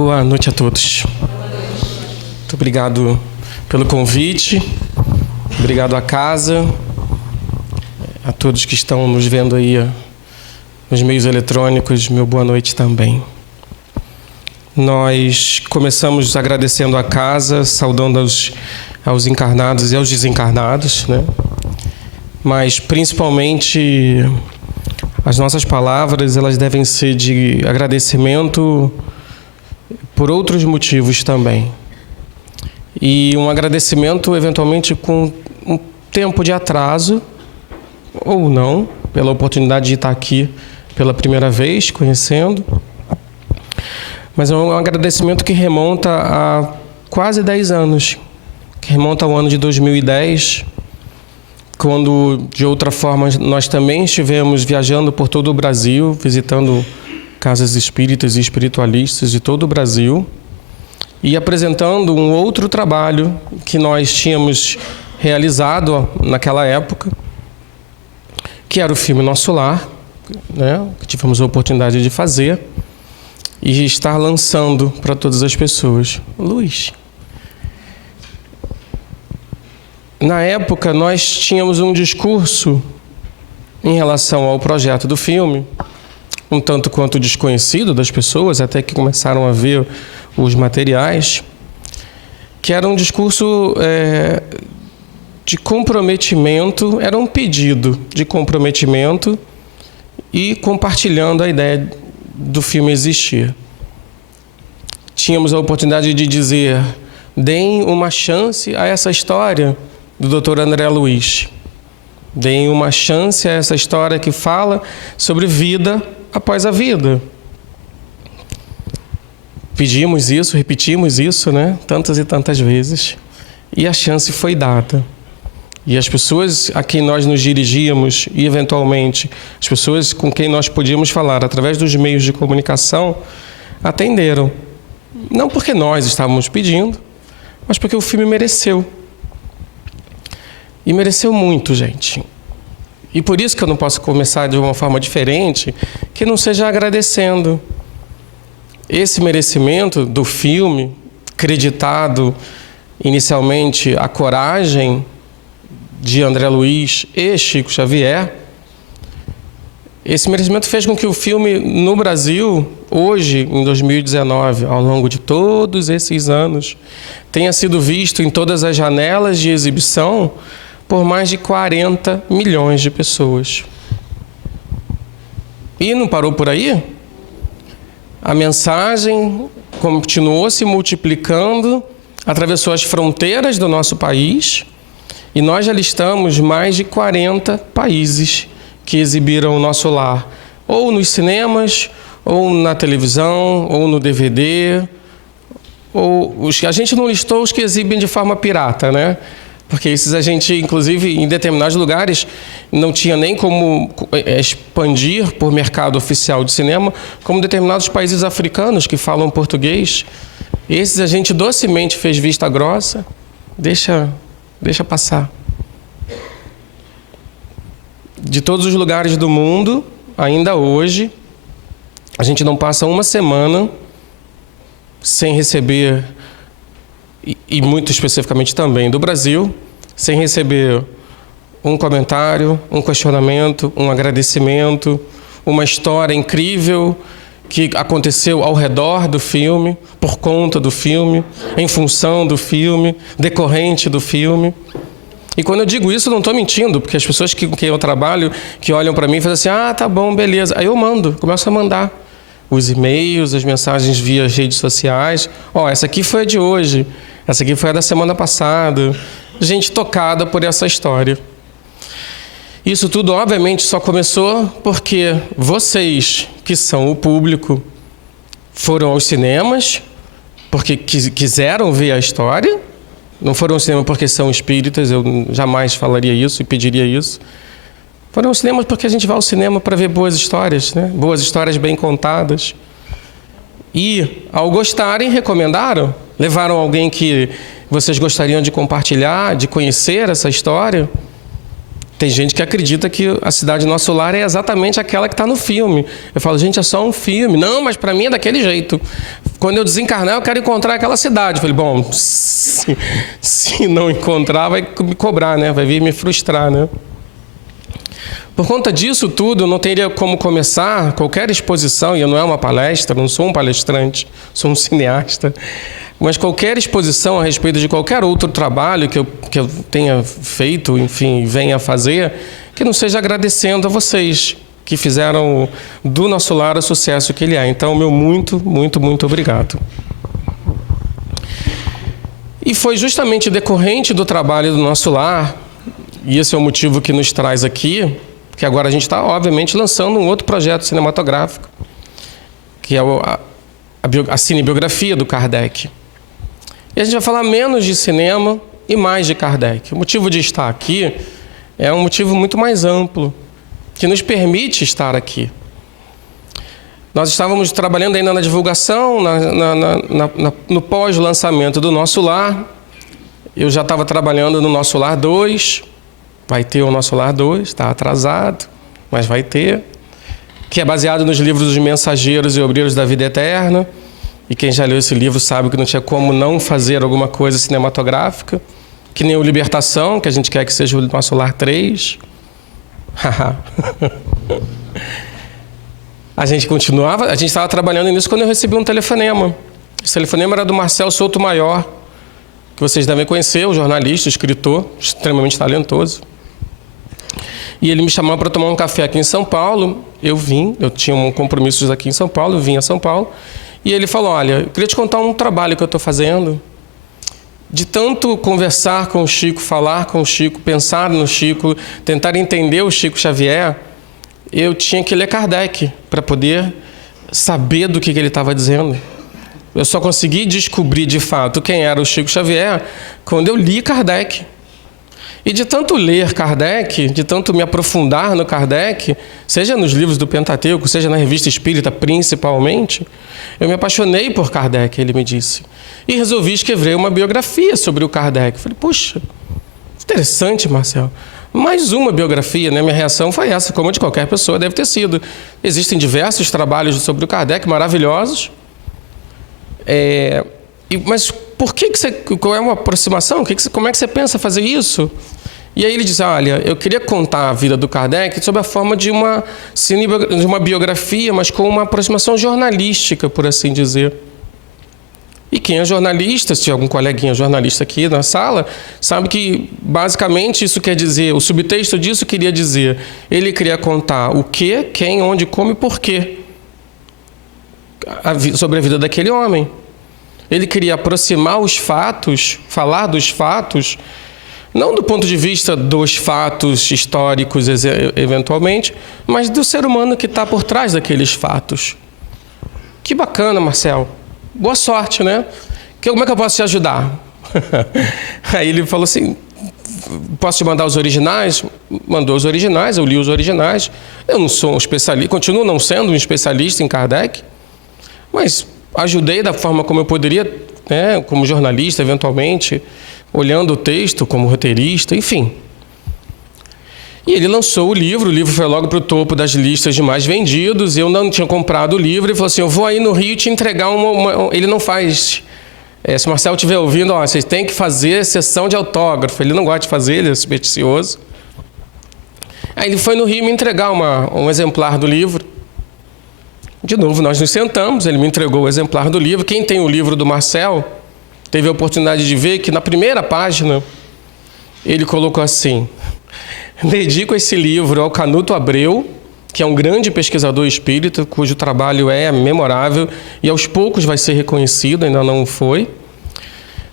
Boa noite a todos. Muito obrigado pelo convite, obrigado à casa, a todos que estão nos vendo aí nos meios eletrônicos, meu boa noite também. Nós começamos agradecendo à casa, saudando aos encarnados e aos desencarnados, né? Mas principalmente as nossas palavras, elas devem ser de agradecimento por outros motivos também. E um agradecimento eventualmente com um tempo de atraso, ou não, pela oportunidade de estar aqui pela primeira vez, conhecendo. Mas é um agradecimento que remonta a quase 10 anos, que remonta ao ano de 2010, quando, de outra forma, nós também estivemos viajando por todo o Brasil, visitando casas espíritas e espiritualistas de todo o Brasil, e apresentando um outro trabalho que nós tínhamos realizado naquela época, que era o filme Nosso Lar, né, que tivemos a oportunidade de fazer, e estar lançando para todas as pessoas. Luiz. Na época, nós tínhamos um discurso em relação ao projeto do filme, um tanto quanto desconhecido das pessoas, até que começaram a ver os materiais, que era um discurso de comprometimento, era um pedido de comprometimento e compartilhando a ideia do filme existir. Tínhamos a oportunidade de dizer: deem uma chance a essa história do Dr. André Luiz. Deem uma chance a essa história que fala sobre vida após a vida. Pedimos isso, repetimos isso, né? Tantas e tantas vezes. E a chance foi dada. E as pessoas a quem nós nos dirigíamos, e eventualmente as pessoas com quem nós podíamos falar através dos meios de comunicação, atenderam. Não porque nós estávamos pedindo, mas porque o filme mereceu. E mereceu muito, gente. E por isso que eu não posso começar de uma forma diferente, que não seja agradecendo. Esse merecimento do filme, creditado inicialmente à coragem de André Luiz e Chico Xavier, esse merecimento fez com que o filme no Brasil, hoje, em 2019, ao longo de todos esses anos, tenha sido visto em todas as janelas de exibição por mais de 40 milhões de pessoas. E não parou por aí? A mensagem continuou se multiplicando, atravessou as fronteiras do nosso país, e nós já listamos mais de 40 países que exibiram o Nosso Lar, ou nos cinemas, ou na televisão, ou no DVD, a gente não listou os que exibem de forma pirata, né? Porque esses a gente, inclusive, em determinados lugares, não tinha nem como expandir por mercado oficial de cinema, como determinados países africanos que falam português. Esses a gente docemente fez vista grossa, deixa passar. De todos os lugares do mundo, ainda hoje, a gente não passa uma semana sem receber, e muito especificamente também do Brasil, sem receber um comentário, um questionamento, um agradecimento, uma história incrível que aconteceu ao redor do filme, por conta do filme, em função do filme, decorrente do filme. E quando eu digo isso, eu não estou mentindo, porque as pessoas com quem eu trabalho, que olham para mim e fazem assim: tá bom, beleza. Aí eu começo a mandar os e-mails, as mensagens via redes sociais. Essa aqui foi a de hoje, essa aqui foi a da semana passada. Gente tocada por essa história. Isso tudo, obviamente, só começou porque vocês, que são o público, foram aos cinemas porque quiseram ver a história. Não foram ao cinema porque são espíritas, eu jamais falaria isso e pediria isso. Foram aos cinemas porque a gente vai ao cinema para ver boas histórias, né? Boas histórias bem contadas. E, ao gostarem, recomendaram. Levaram alguém que vocês gostariam de compartilhar, de conhecer essa história. Tem gente que acredita que a cidade Nosso Lar é exatamente aquela que está no filme. Eu falo, gente, é só um filme. Não, mas para mim é daquele jeito. Quando eu desencarnar, eu quero encontrar aquela cidade. Eu falei, bom, se não encontrar, vai me cobrar, né? Vai vir me frustrar, né? Por conta disso tudo, eu não teria como começar qualquer exposição, e eu não é uma palestra, não sou um palestrante, sou um cineasta, mas qualquer exposição a respeito de qualquer outro trabalho que eu tenha feito, enfim, venha a fazer, que não seja agradecendo a vocês que fizeram do Nosso Lar o sucesso que ele é. Então, meu muito, muito, muito obrigado. E foi justamente decorrente do trabalho do Nosso Lar, e esse é o motivo que nos traz aqui, que agora a gente está, obviamente, lançando um outro projeto cinematográfico, que é a cinebiografia do Kardec. E a gente vai falar menos de cinema e mais de Kardec. O motivo de estar aqui é um motivo muito mais amplo, que nos permite estar aqui. Nós estávamos trabalhando ainda na divulgação, no pós-lançamento do Nosso Lar. Eu já estava trabalhando no Nosso Lar 2, vai ter o Nosso Lar 2, está atrasado, mas vai ter, que é baseado nos livros dos Mensageiros e Obreiros da Vida Eterna. E quem já leu esse livro sabe que não tinha como não fazer alguma coisa cinematográfica, que nem o Libertação, que a gente quer que seja o Nosso Lar 3. A gente estava trabalhando nisso quando eu recebi um telefonema. Esse telefonema era do Marcel Souto Maior, que vocês devem conhecer, o jornalista, o escritor, extremamente talentoso. E ele me chamou para tomar um café aqui em São Paulo. Eu tinha um compromisso aqui em São Paulo, eu vim a São Paulo. E ele falou, olha, eu queria te contar um trabalho que eu estou fazendo. De tanto conversar com o Chico, falar com o Chico, pensar no Chico, tentar entender o Chico Xavier, eu tinha que ler Kardec para poder saber do que ele estava dizendo. Eu só consegui descobrir de fato quem era o Chico Xavier quando eu li Kardec. E de tanto ler Kardec, de tanto me aprofundar no Kardec, seja nos livros do Pentateuco, seja na Revista Espírita principalmente, eu me apaixonei por Kardec, ele me disse. E resolvi escrever uma biografia sobre o Kardec. Falei, puxa, interessante, Marcel. Mais uma biografia, né? Minha reação foi essa, como a de qualquer pessoa deve ter sido. Existem diversos trabalhos sobre o Kardec maravilhosos. Mas por que você... Qual é uma aproximação? Como é que você pensa fazer isso? E aí ele diz, olha, eu queria contar a vida do Kardec sob a forma de uma biografia, mas com uma aproximação jornalística, por assim dizer. E quem é jornalista, se algum coleguinha jornalista aqui na sala, sabe que basicamente isso quer dizer, o subtexto disso queria dizer, ele queria contar o que, quem, onde, como e porquê sobre a vida daquele homem. Ele queria aproximar os fatos, falar dos fatos, não do ponto de vista dos fatos históricos, eventualmente, mas do ser humano que está por trás daqueles fatos. Que bacana, Marcel. Boa sorte, né? Como é que eu posso te ajudar? Aí ele falou assim, posso te mandar os originais? Mandou os originais, eu li os originais. Eu não sou um especialista, continuo não sendo um especialista em Kardec, mas ajudei da forma como eu poderia, né, como jornalista, eventualmente, olhando o texto, como roteirista, enfim. E ele lançou o livro foi logo para o topo das listas de mais vendidos, eu não tinha comprado o livro, e falou assim, eu vou aí no Rio te entregar Ele não faz... se o Marcel estiver ouvindo, vocês têm que fazer sessão de autógrafo. Ele não gosta de fazer, ele é supersticioso. Aí ele foi no Rio me entregar um exemplar do livro. De novo, nós nos sentamos, ele me entregou o exemplar do livro. Quem tem o livro do Marcel teve a oportunidade de ver que na primeira página ele colocou assim: dedico esse livro ao Canuto Abreu, que é um grande pesquisador espírita, cujo trabalho é memorável e aos poucos vai ser reconhecido, ainda não foi.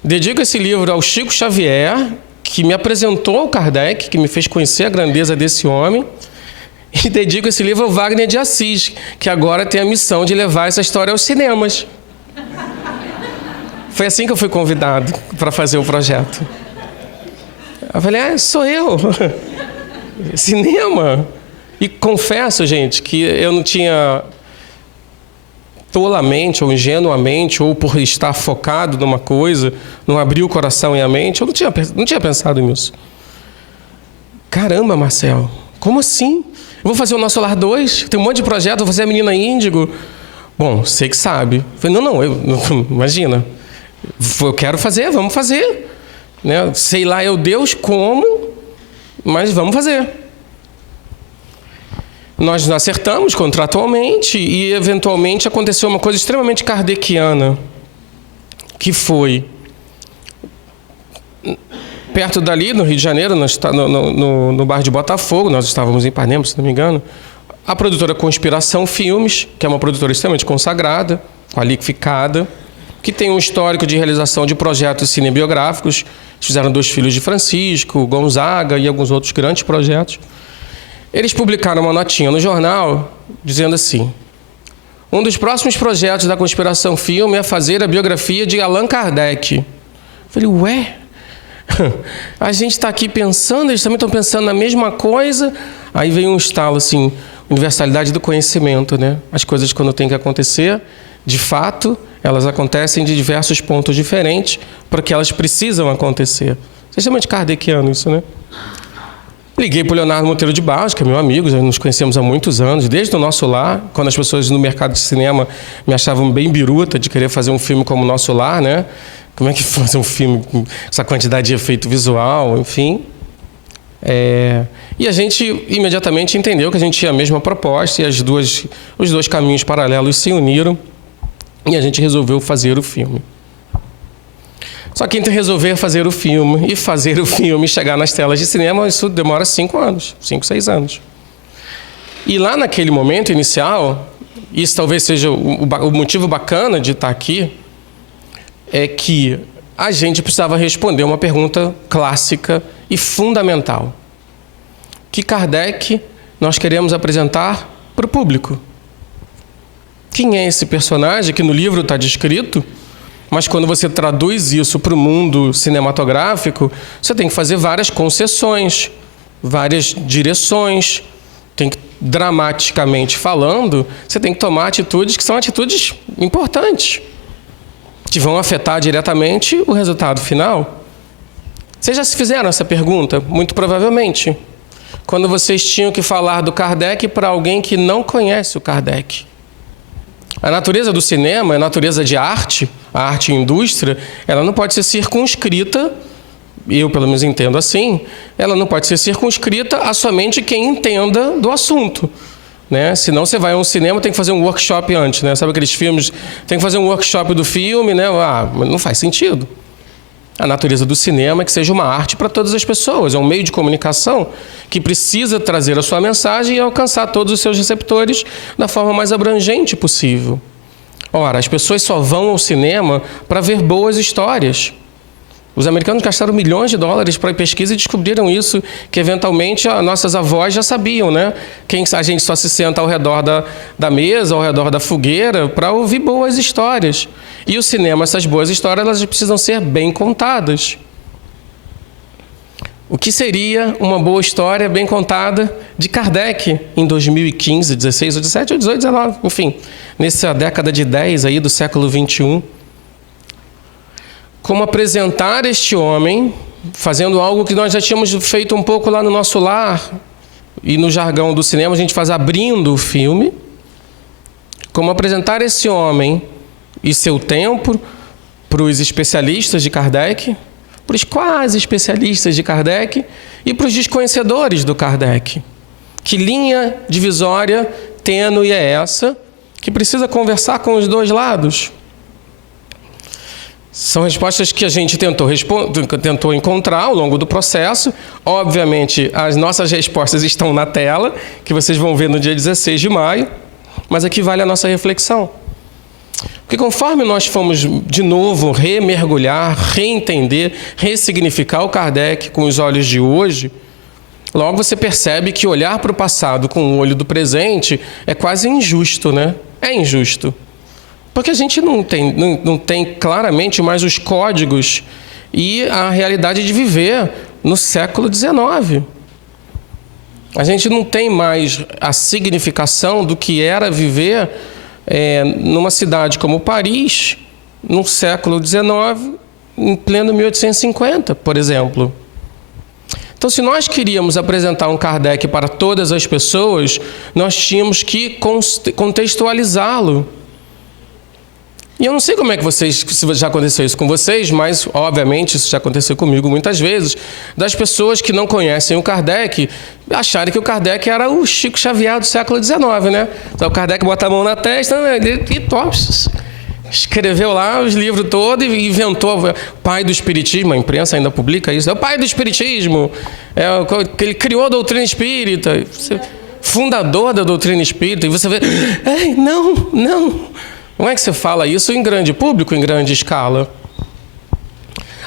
Dedico esse livro ao Chico Xavier, que me apresentou ao Kardec, que me fez conhecer a grandeza desse homem. E dedico esse livro ao Wagner de Assis, que agora tem a missão de levar essa história aos cinemas. Foi assim que eu fui convidado para fazer o projeto. Eu falei, sou eu. Cinema. E confesso, gente, que eu não tinha tolamente ou ingenuamente, ou por estar focado numa coisa, não abrir o coração e a mente, eu não tinha pensado nisso. Caramba, Marcel, como assim? Eu vou fazer o Nosso Lar 2, tem um monte de projeto, vou fazer a Menina Índigo. Bom, você que sabe. Eu falei, não, imagina. Eu quero fazer, vamos fazer. Né? Sei lá, Deus como, mas vamos fazer. Nós acertamos contratualmente e, eventualmente, aconteceu uma coisa extremamente kardeciana, que foi, perto dali, no Rio de Janeiro, no bairro de Botafogo, nós estávamos em Ipanema, se não me engano, a produtora Conspiração Filmes, que é uma produtora extremamente consagrada, qualificada, que tem um histórico de realização de projetos cinebiográficos. Fizeram Dois Filhos de Francisco, Gonzaga e alguns outros grandes projetos. Eles publicaram uma notinha no jornal dizendo assim: um dos próximos projetos da Conspiração Filme é fazer a biografia de Allan Kardec. Eu falei, ué? A gente está aqui pensando, eles também estão pensando na mesma coisa. Aí veio um estalo assim, universalidade do conhecimento, né? As coisas, quando tem que acontecer, de fato, elas acontecem de diversos pontos diferentes, porque elas precisam acontecer. Isso é extremamente kardeciano isso, né? Liguei para o Leonardo Monteiro de Barros, que é meu amigo, já nos conhecemos há muitos anos, desde o Nosso Lar, quando as pessoas no mercado de cinema me achavam bem biruta de querer fazer um filme como Nosso Lar, né? Como é que fazer um filme com essa quantidade de efeito visual, enfim. E a gente imediatamente entendeu que a gente tinha a mesma proposta e os dois caminhos paralelos se uniram e a gente resolveu fazer o filme. Só que entre resolver fazer o filme e chegar nas telas de cinema, isso demora 5 anos, 5, 6 anos. E lá naquele momento inicial, isso talvez seja o motivo bacana de estar aqui, é que a gente precisava responder uma pergunta clássica e fundamental. Que Kardec nós queremos apresentar para o público? Quem é esse personagem que no livro está descrito? Mas quando você traduz isso para o mundo cinematográfico, você tem que fazer várias concessões, várias direções. Tem que, dramaticamente falando, você tem que tomar atitudes que são atitudes importantes, que vão afetar diretamente o resultado final. Vocês já se fizeram essa pergunta? Muito provavelmente. Quando vocês tinham que falar do Kardec para alguém que não conhece o Kardec. A natureza do cinema, a natureza de arte, a arte e indústria, ela não pode ser circunscrita, eu pelo menos entendo assim, ela não pode ser circunscrita a somente quem entenda do assunto. Né? Senão você vai a um cinema, tem que fazer um workshop antes, né? Sabe aqueles filmes, tem que fazer um workshop do filme, né? Mas não faz sentido. A natureza do cinema é que seja uma arte para todas as pessoas, é um meio de comunicação que precisa trazer a sua mensagem e alcançar todos os seus receptores da forma mais abrangente possível. Ora, as pessoas só vão ao cinema para ver boas histórias. Os americanos gastaram milhões de dólares para pesquisa e descobriram isso, que eventualmente nossas avós já sabiam, né? A gente só se senta ao redor da mesa, ao redor da fogueira, para ouvir boas histórias. E o cinema, essas boas histórias, elas precisam ser bem contadas. O que seria uma boa história bem contada de Kardec em 2015, 16, ou 17, ou 18, 19, enfim, nessa década de 10 aí do século 21. Como apresentar este homem, fazendo algo que nós já tínhamos feito um pouco lá no Nosso Lar, e no jargão do cinema a gente faz abrindo o filme. Como apresentar esse homem e seu tempo para os especialistas de Kardec, para os quase especialistas de Kardec e para os desconhecedores do Kardec. Que linha divisória tênue é essa que precisa conversar com os dois lados? São respostas que a gente tentou encontrar ao longo do processo. Obviamente, as nossas respostas estão na tela, que vocês vão ver no dia 16 de maio, mas aqui vale a nossa reflexão. Porque conforme nós fomos, de novo, remergulhar, reentender, ressignificar o Kardec com os olhos de hoje, logo você percebe que olhar para o passado com o olho do presente é quase injusto, né? É injusto. Porque a gente não tem claramente mais os códigos e a realidade de viver no século XIX. A gente não tem mais a significação do que era viver numa cidade como Paris, no século XIX, em pleno 1850, por exemplo. Então, se nós queríamos apresentar um Kardec para todas as pessoas, nós tínhamos que contextualizá-lo. E eu não sei como é que se já aconteceu isso com vocês, mas, obviamente, isso já aconteceu comigo muitas vezes, das pessoas que não conhecem o Kardec acharem que o Kardec era o Chico Xavier do século XIX, né? Então, o Kardec bota a mão na testa e escreveu lá os livros todos e inventou o pai do Espiritismo, a imprensa ainda publica isso, é o pai do Espiritismo, ele criou a doutrina espírita, fundador da doutrina espírita, e você vê, não é que você fala isso em grande público, em grande escala.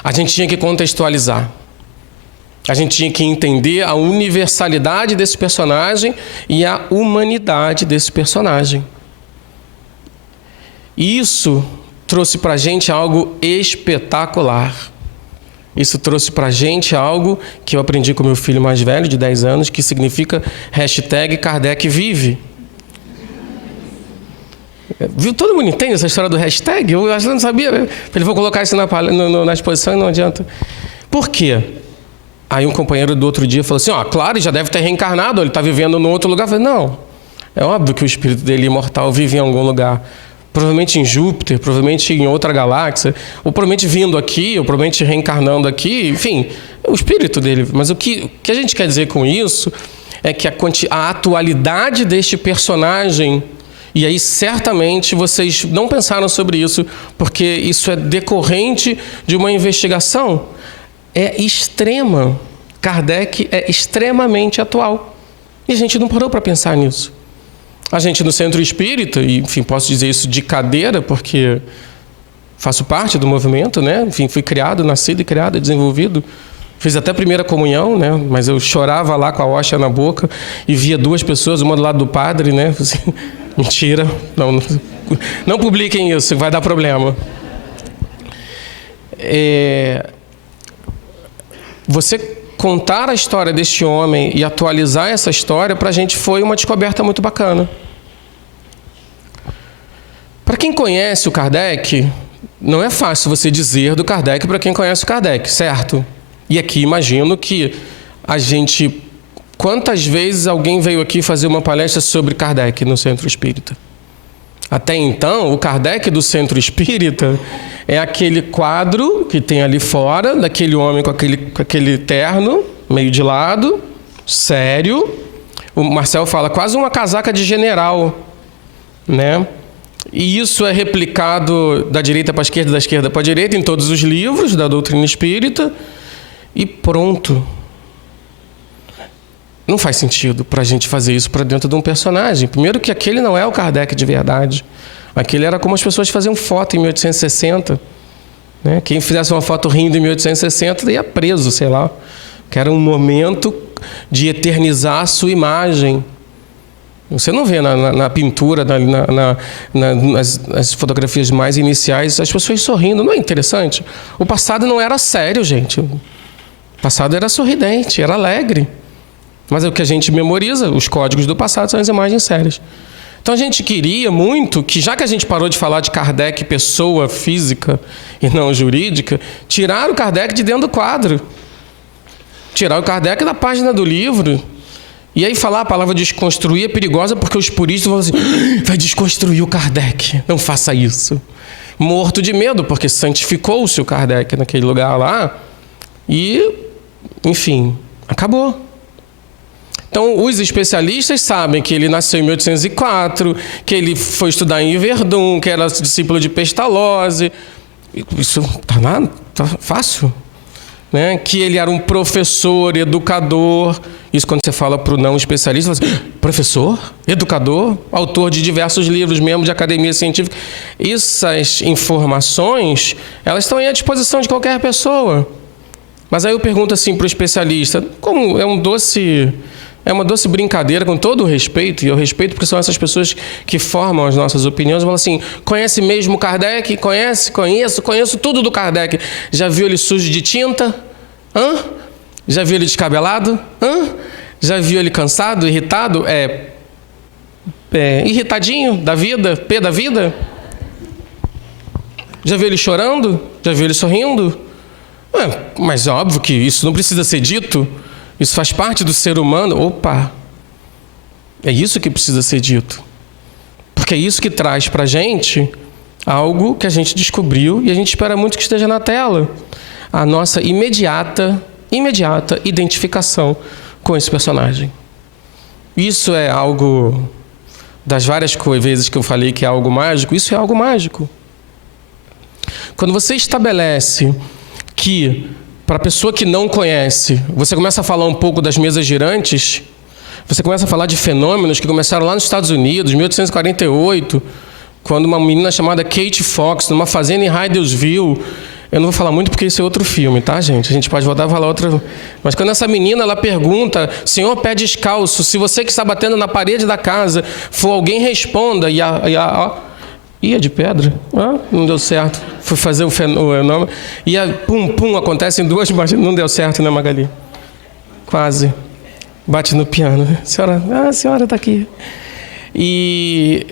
A gente tinha que contextualizar. A gente tinha que entender a universalidade desse personagem e a humanidade desse personagem. Isso trouxe para a gente algo espetacular. Isso trouxe para a gente algo que eu aprendi com meu filho mais velho, de 10 anos, que significa #KardecVive. Viu? Todo mundo entende essa história do hashtag? Eu acho que não sabia. Ele vou colocar isso na exposição e não adianta. Por quê? Aí um companheiro do outro dia falou assim, claro, ele já deve ter reencarnado, ele está vivendo em outro lugar. Eu falei, não, é óbvio que o espírito dele imortal vive em algum lugar. Provavelmente em Júpiter, provavelmente em outra galáxia, ou provavelmente vindo aqui, ou provavelmente reencarnando aqui, enfim, é o espírito dele. Mas o que a gente quer dizer com isso é que a atualidade deste personagem, e aí certamente vocês não pensaram sobre isso, porque isso é decorrente de uma investigação, é extrema. Kardec é extremamente atual. E a gente não parou para pensar nisso. A gente no Centro Espírita, e enfim, posso dizer isso de cadeira, porque faço parte do movimento, né? Enfim, fui criado, nascido e criado, desenvolvido. Fiz até a primeira comunhão, né? Mas eu chorava lá com a hóstia na boca e via duas pessoas, uma do lado do padre, né? Assim, mentira, não publiquem isso, vai dar problema. Você contar a história deste homem e atualizar essa história, para a gente foi uma descoberta muito bacana. Para quem conhece o Kardec, não é fácil você dizer do Kardec para quem conhece o Kardec, certo? E aqui imagino que a gente... Quantas vezes alguém veio aqui fazer uma palestra sobre Kardec no Centro Espírita? Até então, o Kardec do Centro Espírita é aquele quadro que tem ali fora, daquele homem com aquele terno, meio de lado, sério. O Marcel fala, quase uma casaca de general, né? E isso é replicado da direita para a esquerda, da esquerda para a direita, em todos os livros da doutrina espírita. E pronto. Não faz sentido para a gente fazer isso para dentro de um personagem. Primeiro que aquele não é o Kardec de verdade. Aquele era como as pessoas faziam foto em 1860. Né? Quem fizesse uma foto rindo em 1860 ia preso, sei lá. Que era um momento de eternizar a sua imagem. Você não vê na pintura, nas fotografias mais iniciais, as pessoas sorrindo. Não é interessante? O passado não era sério, gente. O passado era sorridente, era alegre. Mas é o que a gente memoriza, os códigos do passado são as imagens sérias. Então a gente queria muito que, já que a gente parou de falar de Kardec pessoa física e não jurídica, tirar o Kardec de dentro do quadro. Tirar o Kardec da página do livro. E aí falar a palavra desconstruir é perigosa porque os puristas vão assim, vai desconstruir o Kardec, não faça isso. Morto de medo, porque santificou-se o Kardec naquele lugar lá e, enfim, acabou. Então, os especialistas sabem que ele nasceu em 1804, que ele foi estudar em Yverdon, que era discípulo de Pestalozzi. Isso tá fácil. Né? Que ele era um professor, educador. Isso quando você fala para o não especialista, você fala assim, professor, educador, autor de diversos livros, membro de academia científica. Essas informações, elas estão à disposição de qualquer pessoa. Mas aí eu pergunto assim para o especialista, como é uma doce brincadeira, com todo o respeito, e eu respeito porque são essas pessoas que formam as nossas opiniões, falam assim, conhece mesmo Kardec? Conheço tudo do Kardec. Já viu ele sujo de tinta? Já viu ele descabelado? Já viu ele cansado, irritado? Irritadinho da vida? Pé da vida? Já viu ele chorando? Já viu ele sorrindo? Mas é óbvio que isso não precisa ser dito. isso faz parte do ser humano. Opa! É isso que precisa ser dito. Porque é isso que traz para a gente algo que a gente descobriu e a gente espera muito que esteja na tela. A nossa imediata identificação com esse personagem. Isso é algo, das várias vezes que eu falei que é algo mágico, isso é algo mágico. Quando você estabelece que, para a pessoa que não conhece, você começa a falar um pouco das mesas girantes, você começa a falar de fenômenos que começaram lá nos Estados Unidos, em 1848, quando uma menina chamada Kate Fox, numa fazenda em Hydesville, eu não vou falar muito porque isso é outro filme, tá, gente? A gente pode voltar a falar outra. Mas quando essa menina, ela pergunta, Senhor pé descalço, se você que está batendo na parede da casa for alguém, responda. Ia de pedra? Não deu certo. Fui fazer o fenômeno. E pum, acontece em 2 batidas. Não deu certo, né, Magali? Quase. Bate no piano. A senhora está aqui. E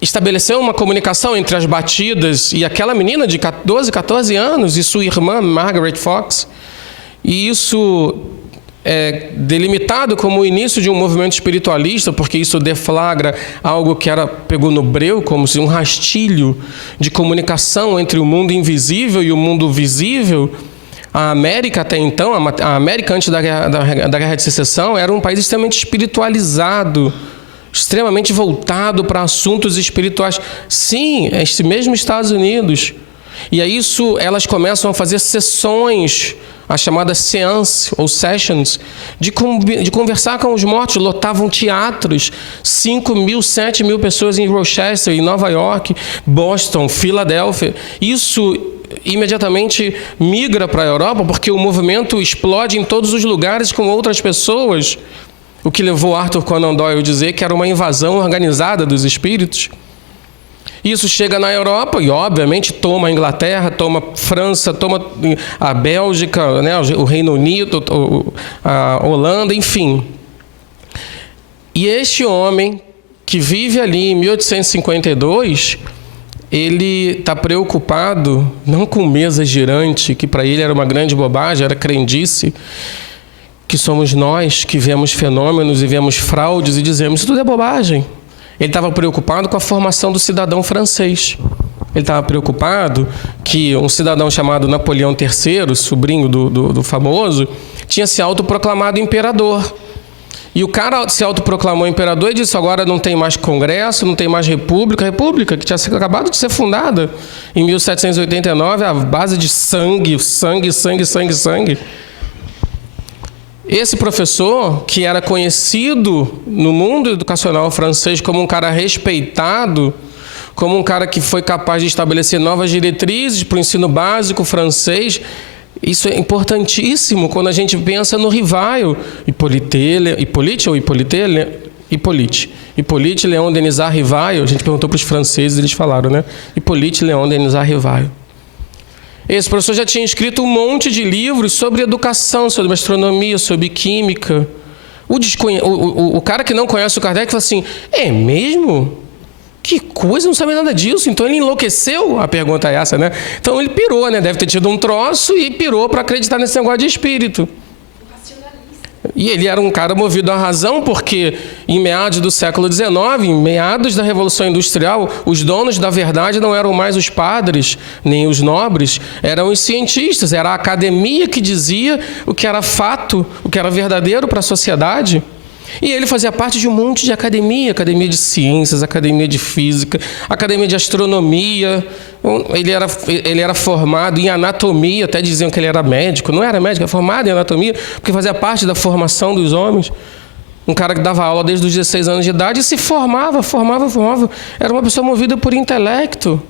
estabeleceu uma comunicação entre as batidas e aquela menina de 12, 14 anos e sua irmã, Margaret Fox. E isso é delimitado como o início de um movimento espiritualista, porque isso deflagra algo que pegou no breu, como se um rastilho de comunicação entre o mundo invisível e o mundo visível. A América até então, a América antes da Guerra de Secessão, era um país extremamente espiritualizado, extremamente voltado para assuntos espirituais. Sim, é esse mesmo Estados Unidos. E aí elas começam a fazer sessões, as chamadas séances ou sessions, de conversar com os mortos. Lotavam teatros, 5.000, 7.000 pessoas em Rochester, em Nova York, Boston, Filadélfia. Isso imediatamente migra para a Europa, porque o movimento explode em todos os lugares com outras pessoas. O que levou Arthur Conan Doyle a dizer que era uma invasão organizada dos espíritos. Isso chega na Europa e, obviamente, toma a Inglaterra, toma a França, toma a Bélgica, né, o Reino Unido, a Holanda, enfim. E este homem, que vive ali em 1852, ele está preocupado, não com mesa girante, que para ele era uma grande bobagem, era crendice, que somos nós que vemos fenômenos e vemos fraudes e dizemos, isso tudo é bobagem. Ele estava preocupado com a formação do cidadão francês. Ele estava preocupado que um cidadão chamado Napoleão III, sobrinho do famoso, tinha se autoproclamado imperador. E o cara se autoproclamou imperador e disse, agora não tem mais congresso, não tem mais república. A república que tinha acabado de ser fundada em 1789, à base de sangue. Esse professor, que era conhecido no mundo educacional francês como um cara respeitado, como um cara que foi capaz de estabelecer novas diretrizes para o ensino básico francês, isso é importantíssimo quando a gente pensa no Rivaio. Hippolyte Léon Denisard Rivaio. A gente perguntou para os franceses, eles falaram, né? Hippolyte Léon Denisard Rivaio. Esse professor já tinha escrito um monte de livros sobre educação, sobre astronomia, sobre química. O cara que não conhece o Kardec fala assim, é mesmo? Que coisa, não sabia nada disso. Então ele enlouqueceu? A pergunta é essa, né? Então ele pirou, né? Deve ter tido um troço e pirou para acreditar nesse negócio de espírito. E ele era um cara movido à razão, porque em meados do século XIX, em meados da Revolução Industrial, os donos da verdade não eram mais os padres, nem os nobres, eram os cientistas, era a academia que dizia o que era fato, o que era verdadeiro para a sociedade. E ele fazia parte de um monte de academia de ciências, academia de física, academia de astronomia. Ele era formado em anatomia, até diziam que ele era médico. Não era médico, era formado em anatomia, porque fazia parte da formação dos homens. Um cara que dava aula desde os 16 anos de idade e se formava. Era uma pessoa movida por intelecto.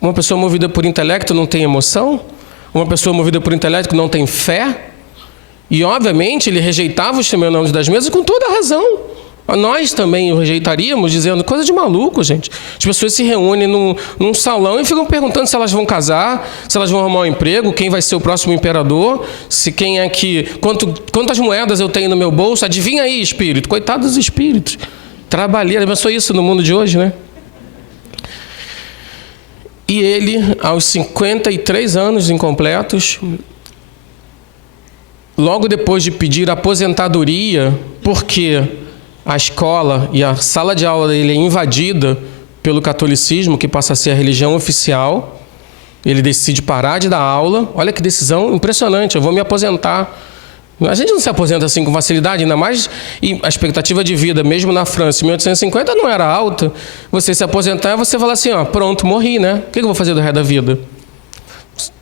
Uma pessoa movida por intelecto não tem emoção? Uma pessoa movida por intelecto não tem fé? E, obviamente, ele rejeitava os fenômenos das mesas com toda a razão. Nós também o rejeitaríamos, dizendo, coisa de maluco, gente. As pessoas se reúnem num salão e ficam perguntando se elas vão casar, se elas vão arrumar um emprego, quem vai ser o próximo imperador, se quem é que... Quantas moedas eu tenho no meu bolso? Adivinha aí, espírito. Coitado dos espíritos. Trabalheira, pensou isso no mundo de hoje, né? E ele, aos 53 anos incompletos... logo depois de pedir aposentadoria, porque a escola e a sala de aula dele é invadida pelo catolicismo, que passa a ser a religião oficial, ele decide parar de dar aula. Olha que decisão impressionante, eu vou me aposentar. A gente não se aposenta assim com facilidade, ainda mais, e a expectativa de vida, mesmo na França, em 1850, não era alta. Você se aposentar, você fala assim, ó, pronto, morri, né? O que eu vou fazer do resto da vida?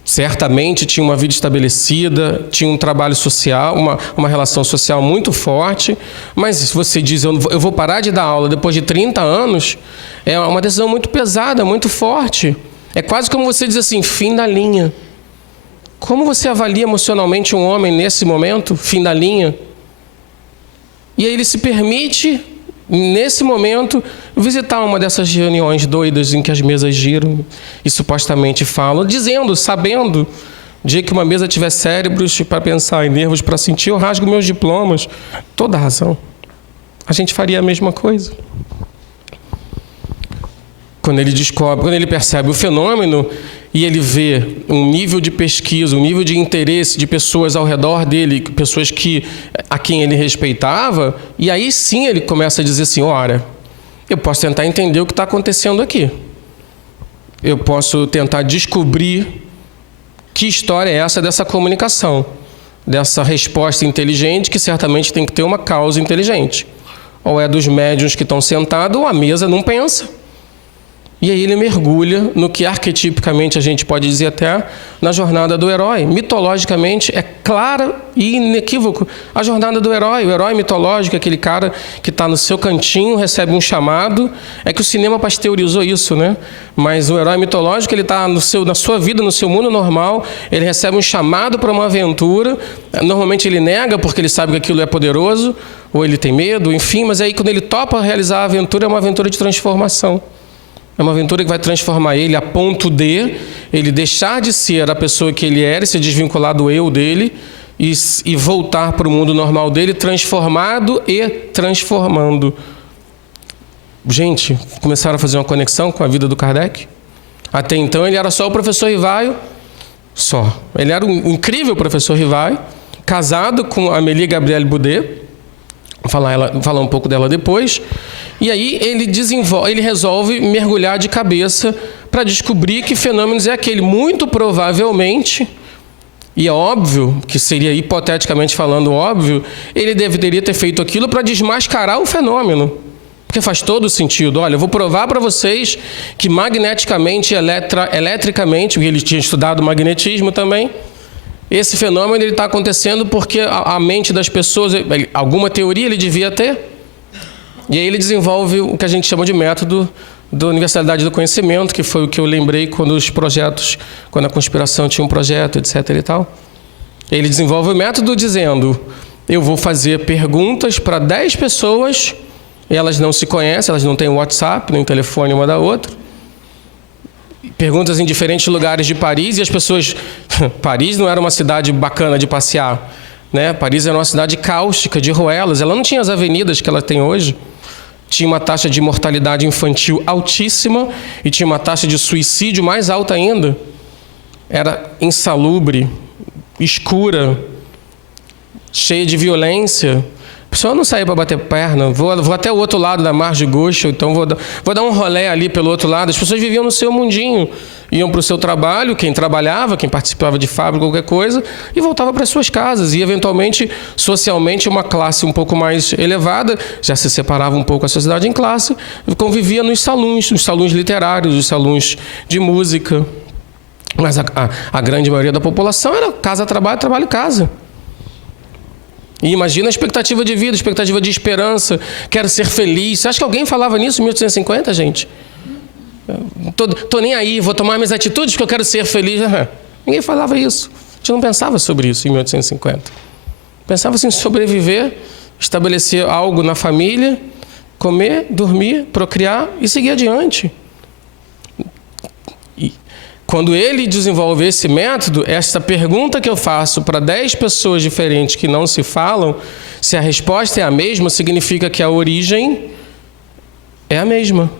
Certamente tinha uma vida estabelecida, tinha um trabalho social, uma relação social muito forte, mas se você diz, eu vou parar de dar aula depois de 30 anos, é uma decisão muito pesada, muito forte. É quase como você diz assim, fim da linha. Como você avalia emocionalmente um homem nesse momento, fim da linha? E aí ele se permite, nesse momento, visitar uma dessas reuniões doidas em que as mesas giram e supostamente falam, dizendo, sabendo, dia que uma mesa tiver cérebros para pensar e nervos para sentir, eu rasgo meus diplomas. Toda razão. A gente faria a mesma coisa. Quando ele descobre, quando ele percebe o fenômeno e ele vê um nível de pesquisa, um nível de interesse de pessoas ao redor dele, pessoas a quem ele respeitava, e aí sim ele começa a dizer assim, olha, eu posso tentar entender o que está acontecendo aqui. Eu posso tentar descobrir que história é essa dessa comunicação, dessa resposta inteligente que certamente tem que ter uma causa inteligente. Ou é dos médiuns que estão sentados, ou a mesa não pensa. E aí ele mergulha no que arquetipicamente a gente pode dizer até na jornada do herói. Mitologicamente é clara e inequívoco a jornada do herói. O herói mitológico é aquele cara que está no seu cantinho, recebe um chamado. É que o cinema pasteurizou isso, né? Mas o herói mitológico, ele está na sua vida, no seu mundo normal, ele recebe um chamado para uma aventura. Normalmente ele nega porque ele sabe que aquilo é poderoso, ou ele tem medo, enfim. Mas aí quando ele topa realizar a aventura, é uma aventura de transformação. É uma aventura que vai transformar ele a ponto de ele deixar de ser a pessoa que ele era e se desvincular do eu dele e voltar para o mundo normal dele, transformado e transformando. Gente, começaram a fazer uma conexão com a vida do Kardec? Até então ele era só o professor Rivaio, só. Ele era um incrível professor Rivaio, casado com a Amélie Gabrielle Boudet, falar um pouco dela depois. E aí ele resolve mergulhar de cabeça para descobrir que fenômenos é aquele. Muito provavelmente, e é óbvio, que seria hipoteticamente falando óbvio, ele deveria ter feito aquilo para desmascarar o fenômeno. Porque faz todo sentido. Olha, eu vou provar para vocês que magneticamente, eletricamente, porque ele tinha estudado magnetismo também, esse fenômeno está acontecendo porque a mente das pessoas, alguma teoria ele devia ter. E aí ele desenvolve o que a gente chama de método da Universalidade do Conhecimento, que foi o que eu lembrei quando a conspiração tinha um projeto, etc. e tal. Ele desenvolve o método dizendo, eu vou fazer perguntas para 10 pessoas, elas não se conhecem, elas não têm WhatsApp, nem telefone uma da outra. Perguntas em diferentes lugares de Paris, e as pessoas... Paris não era uma cidade bacana de passear, né? Paris era uma cidade cáustica, de ruelas, ela não tinha as avenidas que ela tem hoje. Tinha uma taxa de mortalidade infantil altíssima e tinha uma taxa de suicídio mais alta ainda. Era insalubre, escura, cheia de violência. A pessoa não saía para bater perna. Vou até o outro lado da margem de Gauche, então vou dar um rolê ali pelo outro lado. As pessoas viviam no seu mundinho. Iam para o seu trabalho, quem trabalhava, quem participava de fábrica, qualquer coisa, e voltava para as suas casas. E, eventualmente, socialmente, uma classe um pouco mais elevada, já se separava um pouco a sociedade em classe, convivia nos salões literários, nos salões de música. Mas a grande maioria da população era casa, trabalho, trabalho, casa. E imagina a expectativa de vida, a expectativa de esperança, quero ser feliz. Você acha que alguém falava nisso em 1850, gente? Tô nem aí, vou tomar minhas atitudes porque eu quero ser feliz. Ninguém falava isso. A gente não pensava sobre isso em 1850. Pensava assim, sobreviver, estabelecer algo na família, comer, dormir, procriar e seguir adiante. E quando ele desenvolve esse método, essa pergunta que eu faço para 10 pessoas diferentes que não se falam, se a resposta é a mesma, significa que a origem é a mesma.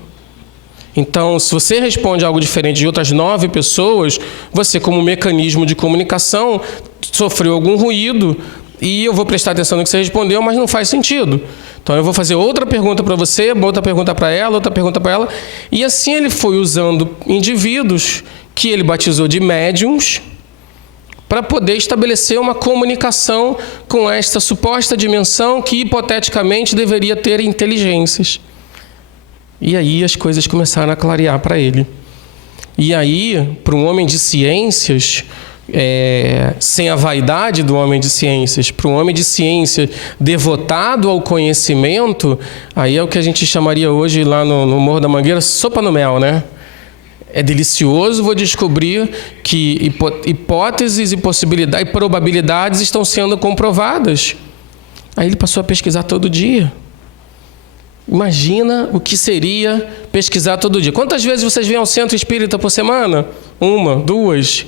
Então, se você responde algo diferente de outras 9 pessoas, você, como mecanismo de comunicação, sofreu algum ruído, e eu vou prestar atenção no que você respondeu, mas não faz sentido. Então eu vou fazer outra pergunta para você, outra pergunta para ela, outra pergunta para ela. E assim ele foi usando indivíduos que ele batizou de médiums para poder estabelecer uma comunicação com esta suposta dimensão que hipoteticamente deveria ter inteligências. E aí as coisas começaram a clarear para ele. E aí, para um homem de ciências, sem a vaidade do homem de ciências, para um homem de ciência devotado ao conhecimento, aí é o que a gente chamaria hoje lá no Morro da Mangueira, sopa no mel, né? É delicioso, vou descobrir que hipóteses e possibilidades e probabilidades estão sendo comprovadas. Aí ele passou a pesquisar todo dia. Imagina o que seria pesquisar todo dia. Quantas vezes vocês vêm ao centro espírita por semana? 1, 2.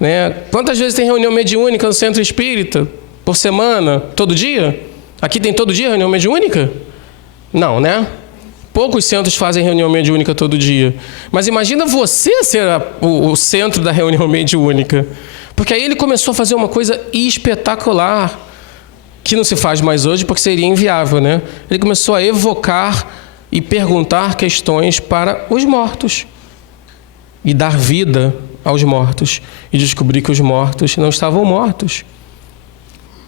Né? Quantas vezes tem reunião mediúnica no centro espírita por semana? Todo dia? Aqui tem todo dia reunião mediúnica? Não, né? Poucos centros fazem reunião mediúnica todo dia. Mas imagina você ser o centro da reunião mediúnica. Porque aí ele começou a fazer uma coisa espetacular, que não se faz mais hoje porque seria inviável, né? Ele começou a evocar e perguntar questões para os mortos. E dar vida aos mortos. E descobrir que os mortos não estavam mortos.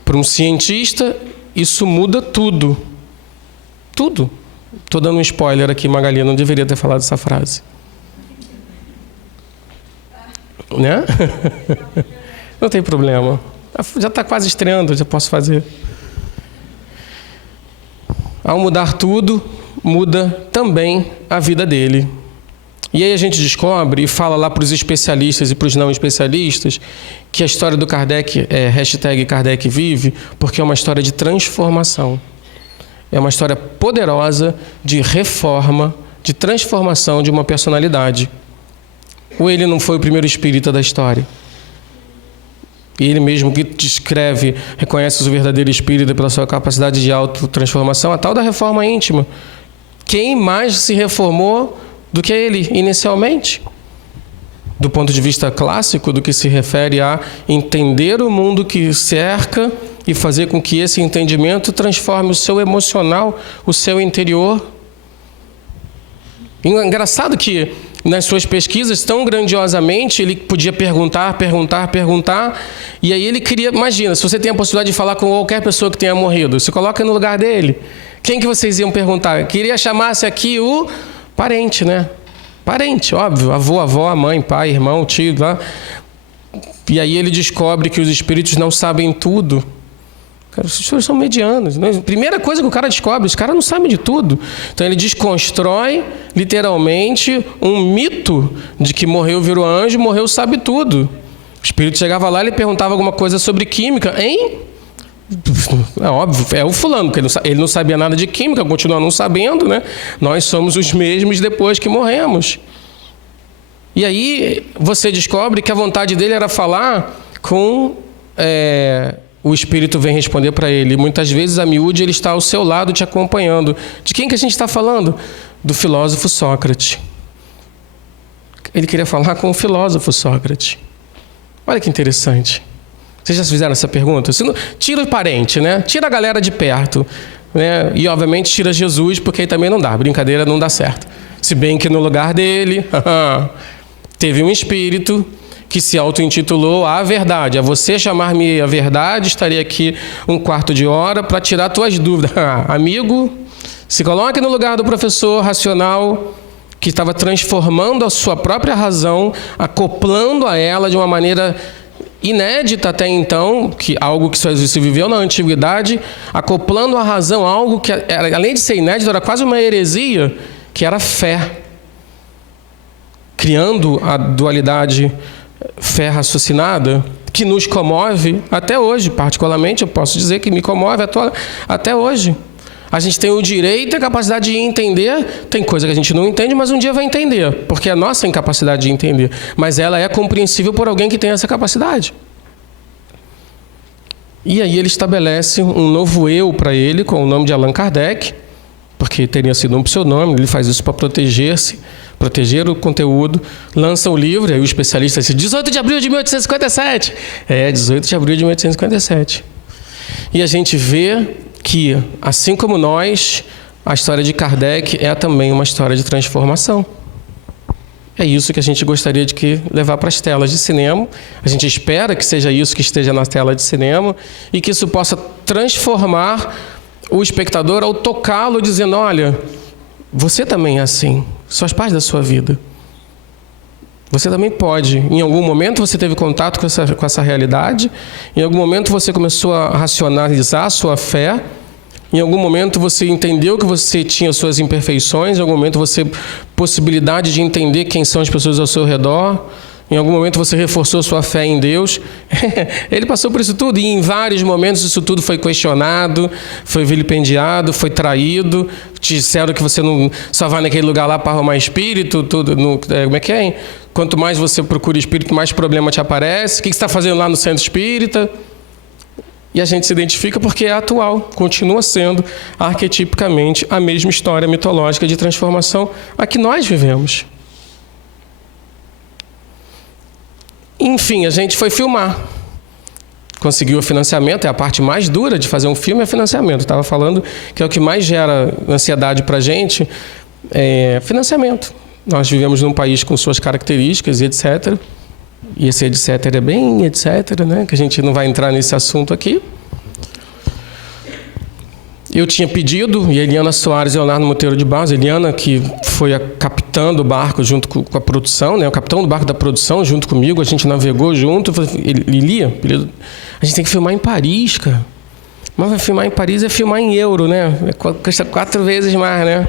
Para um cientista, isso muda tudo. Tudo. Estou dando um spoiler aqui, Magali, não deveria ter falado essa frase. Né? Não tem problema. Já está quase estreando, já posso fazer. Ao mudar tudo, muda também a vida dele. E aí a gente descobre e fala lá para os especialistas e para os não especialistas que a história do Kardec é #Kardec vive, porque é uma história de transformação. É uma história poderosa de reforma, de transformação de uma personalidade. Ou ele não foi o primeiro espírita da história? E ele mesmo que descreve, reconhece o verdadeiro espírita pela sua capacidade de autotransformação, a tal da reforma íntima. Quem mais se reformou do que ele inicialmente? Do ponto de vista clássico, do que se refere a entender o mundo que cerca e fazer com que esse entendimento transforme o seu emocional, o seu interior. Engraçado que nas suas pesquisas, tão grandiosamente, ele podia perguntar, e aí ele queria... Imagina, se você tem a possibilidade de falar com qualquer pessoa que tenha morrido, se coloca no lugar dele. Quem que vocês iam perguntar? Queria chamar-se aqui o parente, né? Parente, óbvio. Avô, avó, mãe, pai, irmão, tio, lá. E aí ele descobre que os espíritos não sabem tudo. Cara, os senhores são medianos, né? Primeira coisa que o cara descobre, os caras não sabem de tudo. Então ele desconstrói, literalmente, um mito de que morreu, virou anjo, morreu, sabe tudo. O espírito chegava lá e ele perguntava alguma coisa sobre química. Hein? É óbvio, é o fulano, porque ele não sabia nada de química, continua não sabendo, né? Nós somos os mesmos depois que morremos. E aí você descobre que a vontade dele era falar com... O espírito vem responder para ele. Muitas vezes, a miúde, ele está ao seu lado te acompanhando. De quem que a gente está falando? Do filósofo Sócrates. Ele queria falar com o filósofo Sócrates. Olha que interessante. Vocês já fizeram essa pergunta? Tira o parente, né? Tira a galera de perto, né? E, obviamente, tira Jesus, porque aí também não dá. Brincadeira não dá certo. Se bem que no lugar dele, teve um espírito que se auto-intitulou A Verdade. A você chamar-me a verdade, estaria aqui 1/4 de hora para tirar tuas dúvidas. Amigo, se coloque no lugar do professor racional que estava transformando a sua própria razão, acoplando a ela de uma maneira inédita até então, algo que só se viveu na antiguidade, acoplando a razão a algo que, além de ser inédito, era quase uma heresia, que era a fé. Criando a dualidade fé raciocinada, que nos comove até hoje, particularmente, eu posso dizer que me comove até hoje. A gente tem o direito e a capacidade de entender, tem coisa que a gente não entende, mas um dia vai entender, porque é a nossa incapacidade de entender, mas ela é compreensível por alguém que tem essa capacidade. E aí ele estabelece um novo eu para ele, com o nome de Allan Kardec, porque teria sido um pseudônimo, ele faz isso para proteger-se, proteger o conteúdo, lança o livro, aí o especialista diz, 18 de abril de 1857. 18 de abril de 1857. E a gente vê que, assim como nós, a história de Kardec é também uma história de transformação. É isso que a gente gostaria de levar para as telas de cinema. A gente espera que seja isso que esteja na tela de cinema e que isso possa transformar o espectador ao tocá-lo, dizendo: olha, você também é assim, isso faz parte da sua vida. Você também pode. Em algum momento você teve contato com essa realidade, em algum momento você começou a racionalizar a sua fé, em algum momento você entendeu que você tinha suas imperfeições, em algum momento você possibilidade de entender quem são as pessoas ao seu redor, em algum momento você reforçou sua fé em Deus. Ele passou por isso tudo e em vários momentos isso tudo foi questionado, foi vilipendiado, foi traído, te disseram que você não só vai naquele lugar lá para arrumar espírito, tudo, como é que é, hein? Quanto mais você procura espírito, mais problema te aparece. O que você está fazendo lá no centro espírita? E a gente se identifica porque é atual, continua sendo arquetipicamente a mesma história mitológica de transformação a que nós vivemos. Enfim, a gente foi filmar. Conseguiu o financiamento, é a parte mais dura de fazer um filme, é financiamento. Estava falando que é o que mais gera ansiedade para a gente, é financiamento. Nós vivemos num país com suas características e etc. E esse etc é bem etc, né? Que a gente não vai entrar nesse assunto aqui. Eu tinha pedido, e a Eliana Soares e Leonardo Monteiro de Barros, Eliana, que foi a capitã do barco junto com a produção, né? O capitão do barco da produção junto comigo, a gente navegou junto. Lilia, a gente tem que filmar em Paris, cara. Mas vai filmar em Paris é filmar em euro, né? Custa 4 vezes mais, né?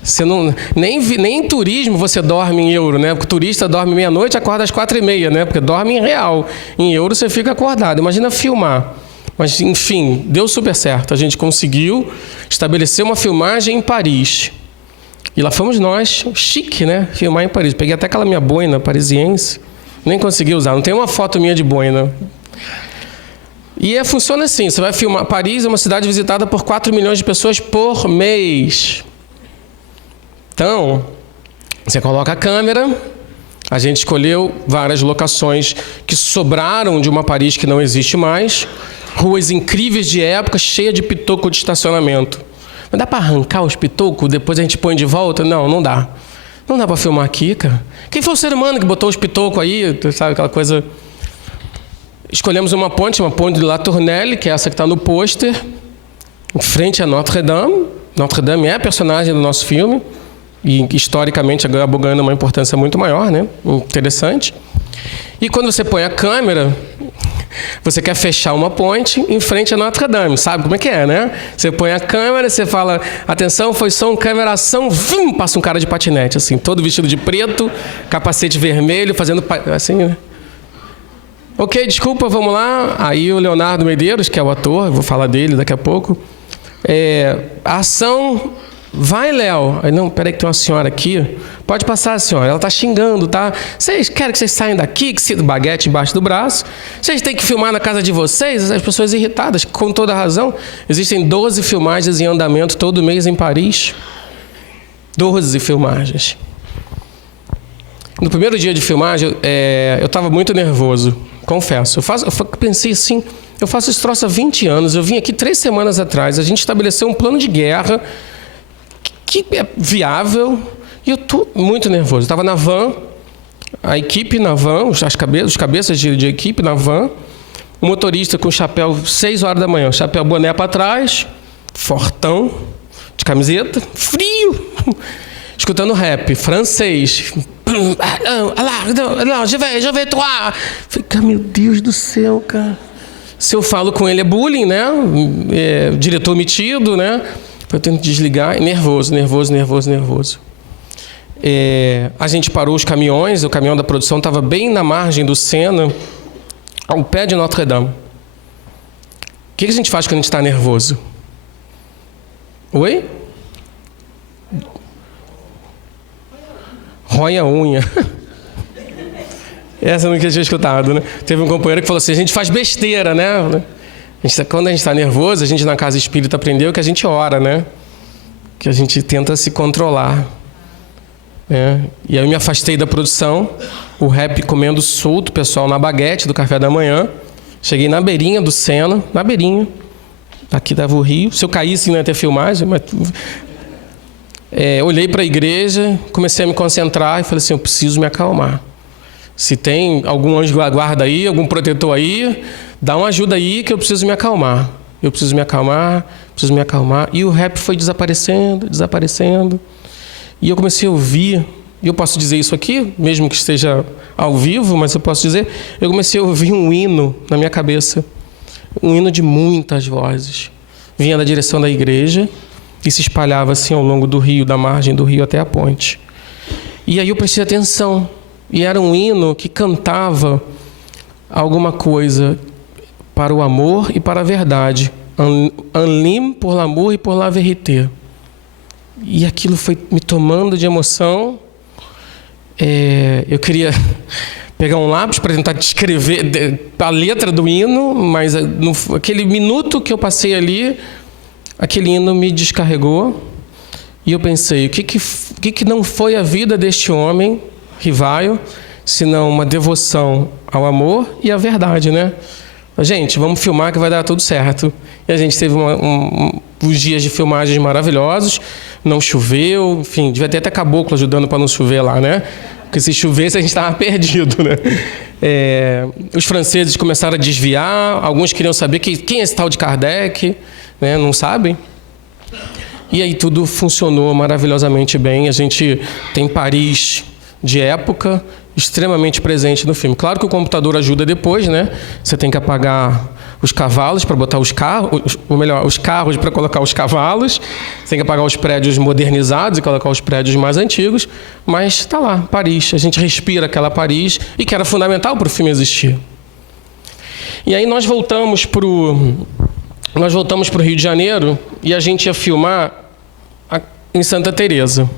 Você não, nem em turismo você dorme em euro, né? Porque o turista dorme meia-noite e acorda às 4h30, né? Porque dorme em real. Em euro você fica acordado. Imagina filmar. Mas, enfim, deu super certo. A gente conseguiu estabelecer uma filmagem em Paris. E lá fomos nós, chique, né? Filmar em Paris. Peguei até aquela minha boina parisiense. Nem consegui usar. Não tem uma foto minha de boina. E funciona assim. Você vai filmar. Paris é uma cidade visitada por 4 milhões de pessoas por mês. Então, você coloca a câmera, a gente escolheu várias locações que sobraram de uma Paris que não existe mais, ruas incríveis de época, cheia de pitoco de estacionamento. Mas dá para arrancar os pitocos, depois a gente põe de volta? Não, não dá. Não dá para filmar aqui, cara. Quem foi o ser humano que botou os pitocos aí, sabe, aquela coisa... Escolhemos uma ponte de La Tournelle, que é essa que está no pôster, em frente a Notre Dame. Notre Dame é a personagem do nosso filme. E historicamente acabou ganhando uma importância muito maior, né? Interessante. E quando você põe a câmera, você quer fechar uma ponte em frente a Notre Dame. Sabe como é que é, né? Você põe a câmera, você fala, atenção, foi som, câmera, ação, vum, passa um cara de patinete, assim, todo vestido de preto, capacete vermelho, fazendo assim, né? Ok, desculpa, vamos lá. Aí o Leonardo Medeiros, que é o ator, vou falar dele daqui a pouco. A ação... Vai, Léo. Aí, não, peraí que tem uma senhora aqui. Pode passar, senhora. Ela está xingando, tá? Vocês querem que vocês saiam daqui, que se baguete embaixo do braço? Vocês têm que filmar na casa de vocês? As pessoas irritadas, com toda razão. Existem 12 filmagens em andamento todo mês em Paris. 12 filmagens. No primeiro dia de filmagem, eu estava muito nervoso, confesso. Eu pensei assim, eu faço esse troço há 20 anos. Eu vim aqui 3 semanas atrás. A gente estabeleceu um plano de guerra que é viável, e eu estou muito nervoso. Eu estava na van, a equipe na van, os cabeças de equipe na van, o motorista com o chapéu 6 horas da manhã, chapéu boné para trás, fortão, de camiseta, frio, escutando rap, francês. Je vais toi. Fica, meu Deus do céu, cara. Se eu falo com ele é bullying, né? Diretor metido, né? Eu tento desligar, nervoso. A gente parou os caminhões, o caminhão da produção estava bem na margem do Sena, ao pé de Notre Dame. O que a gente faz quando a gente está nervoso? Oi? Rói a unha. Essa eu nunca tinha escutado, né? Teve um companheiro que falou assim, a gente faz besteira, né? Quando a gente está nervoso, a gente na casa espírita aprendeu que a gente ora, né? Que a gente tenta se controlar. Né? E aí eu me afastei da produção, o rap comendo solto, pessoal, na baguete do café da manhã. Cheguei na beirinha do Sena, na beirinha. Aqui estava o rio. Se eu caísse, não ia ter filmagem, mas... olhei para a igreja, comecei a me concentrar e falei assim, eu preciso me acalmar. Se tem algum anjo da guarda aí, algum protetor aí, dá uma ajuda aí que eu preciso me acalmar. Eu preciso me acalmar, preciso me acalmar. E o rap foi desaparecendo, desaparecendo. E eu comecei a ouvir, e eu posso dizer isso aqui, mesmo que esteja ao vivo, mas eu posso dizer, eu comecei a ouvir um hino na minha cabeça. Um hino de muitas vozes. Vinha da direção da igreja e se espalhava assim ao longo do rio, da margem do rio até a ponte. E aí eu prestei atenção. E era um hino que cantava alguma coisa para o amor e para a verdade. En lim pour l'amour et pour la vérité. E aquilo foi me tomando de emoção. Eu queria pegar um lápis para tentar descrever a letra do hino, mas aquele minuto que eu passei ali, aquele hino me descarregou. E eu pensei, o que não foi a vida deste homem, Rivaio, senão uma devoção ao amor e à verdade, né? Gente, vamos filmar que vai dar tudo certo. E a gente teve uns dias de filmagens maravilhosos, não choveu, enfim, devia ter até caboclo ajudando para não chover lá, né? Porque se chovesse a gente estava perdido, né? Os franceses começaram a desviar, alguns queriam saber quem é esse tal de Kardec, né? Não sabem. E aí tudo funcionou maravilhosamente bem. A gente tem Paris de época extremamente presente no filme. Claro que o computador ajuda depois, né? Você tem que apagar os cavalos para botar os carros, ou melhor, os carros para colocar os cavalos. Você tem que apagar os prédios modernizados e colocar os prédios mais antigos. Mas está lá, Paris. A gente respira aquela Paris e que era fundamental para o filme existir. E aí nós voltamos para o Rio de Janeiro e a gente ia filmar em Santa Teresa.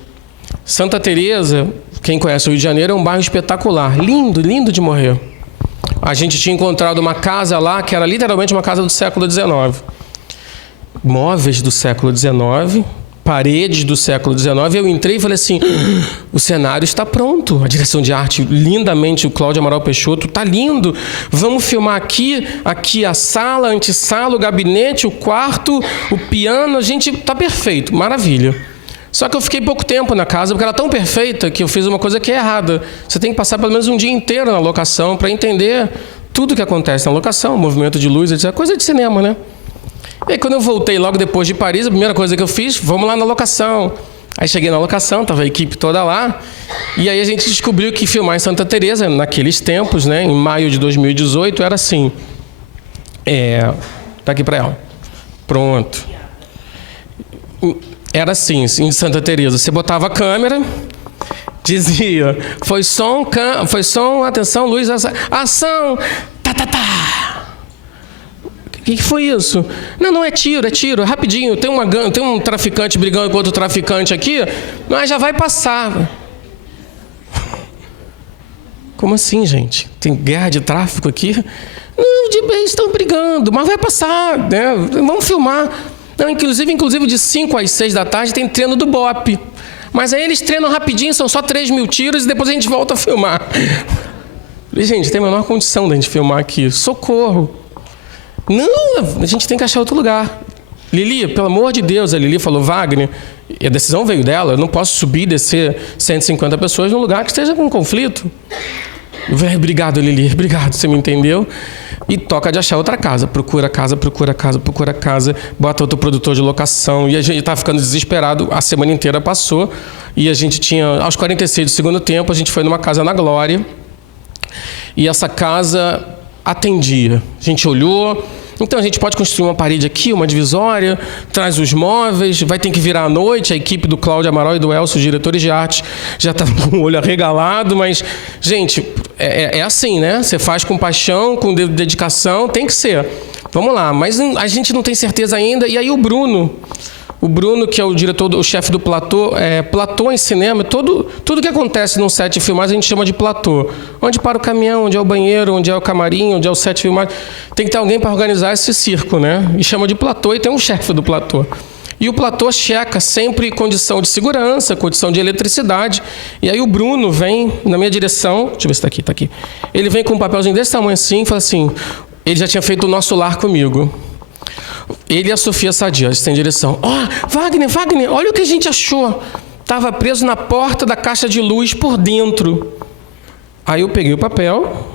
Santa Teresa, quem conhece o Rio de Janeiro, é um bairro espetacular, lindo, lindo de morrer. A gente tinha encontrado uma casa lá que era literalmente uma casa do século XIX. Móveis do século XIX, paredes do século XIX. Eu entrei e falei assim, o cenário está pronto. A direção de arte, lindamente, o Cláudio Amaral Peixoto, está lindo. Vamos filmar aqui a sala, a antessala, o gabinete, o quarto, o piano. A gente está perfeito, maravilha. Só que eu fiquei pouco tempo na casa, porque ela é tão perfeita que eu fiz uma coisa que é errada. Você tem que passar pelo menos um dia inteiro na locação para entender tudo que acontece na locação, movimento de luz, etc. Coisa de cinema, né? E aí, quando eu voltei logo depois de Paris, a primeira coisa que eu fiz, vamos lá na locação. Aí cheguei na locação, estava a equipe toda lá, e aí a gente descobriu que filmar em Santa Teresa, naqueles tempos, né, em maio de 2018, era assim. Tá aqui para ela. Pronto. Era assim, em Santa Teresa. Você botava a câmera, dizia, foi som, atenção, luz, ação, tá. O que foi isso? Não é tiro, rapidinho. Tem um traficante brigando com outro traficante aqui, mas já vai passar. Como assim, gente? Tem guerra de tráfico aqui? Não, eles estão brigando, mas vai passar, né? Vamos filmar. Não, inclusive de 5 às 6 da tarde tem treino do BOPE. Mas aí eles treinam rapidinho, são só 3 mil tiros e depois a gente volta a filmar. Gente, tem a menor condição da gente filmar aqui. Socorro. Não, a gente tem que achar outro lugar. Lili, pelo amor de Deus, a Lili falou, Wagner, e a decisão veio dela, eu não posso subir e descer 150 pessoas num lugar que esteja com conflito. Obrigado, Lili, obrigado, você me entendeu? E toca de achar outra casa. Procura casa, bota outro produtor de locação. E a gente estava ficando desesperado. A semana inteira passou. E a gente tinha, aos 46 do segundo tempo, a gente foi numa casa na Glória. E essa casa atendia. A gente olhou. Então a gente pode construir uma parede aqui, uma divisória, traz os móveis, vai ter que virar à noite. A equipe do Cláudio Amaral e do Elcio, os diretores de arte, já está com o olho arregalado, mas, gente, é assim, né? Você faz com paixão, com dedicação, tem que ser. Vamos lá, mas a gente não tem certeza ainda. E aí o Bruno, que é o diretor, o chefe do platô, platô em cinema, tudo que acontece num set de filmagem a gente chama de platô. Onde para o caminhão, onde é o banheiro, onde é o camarim, onde é o set de filmagem. Tem que ter alguém para organizar esse circo, né? E chama de platô e tem um chefe do platô. E o platô checa sempre condição de segurança, condição de eletricidade. E aí o Bruno vem na minha direção, deixa eu ver se está aqui. Ele vem com um papelzinho desse tamanho assim e fala assim, ele já tinha feito o Nosso Lar comigo. Ele e a Sofia Sadia, eles têm direção. Wagner, olha o que a gente achou. Estava preso na porta da caixa de luz por dentro. Aí eu peguei o papel.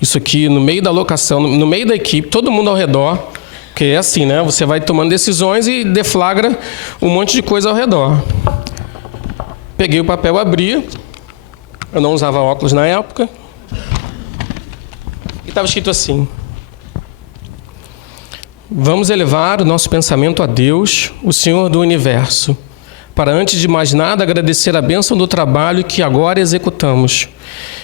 Isso aqui no meio da locação, no meio da equipe, todo mundo ao redor. Porque é assim, né? Você vai tomando decisões e deflagra um monte de coisa ao redor. Peguei o papel, abri. Eu não usava óculos na época. E estava escrito assim: vamos elevar o nosso pensamento a Deus, o Senhor do Universo, para antes de mais nada agradecer a bênção do trabalho que agora executamos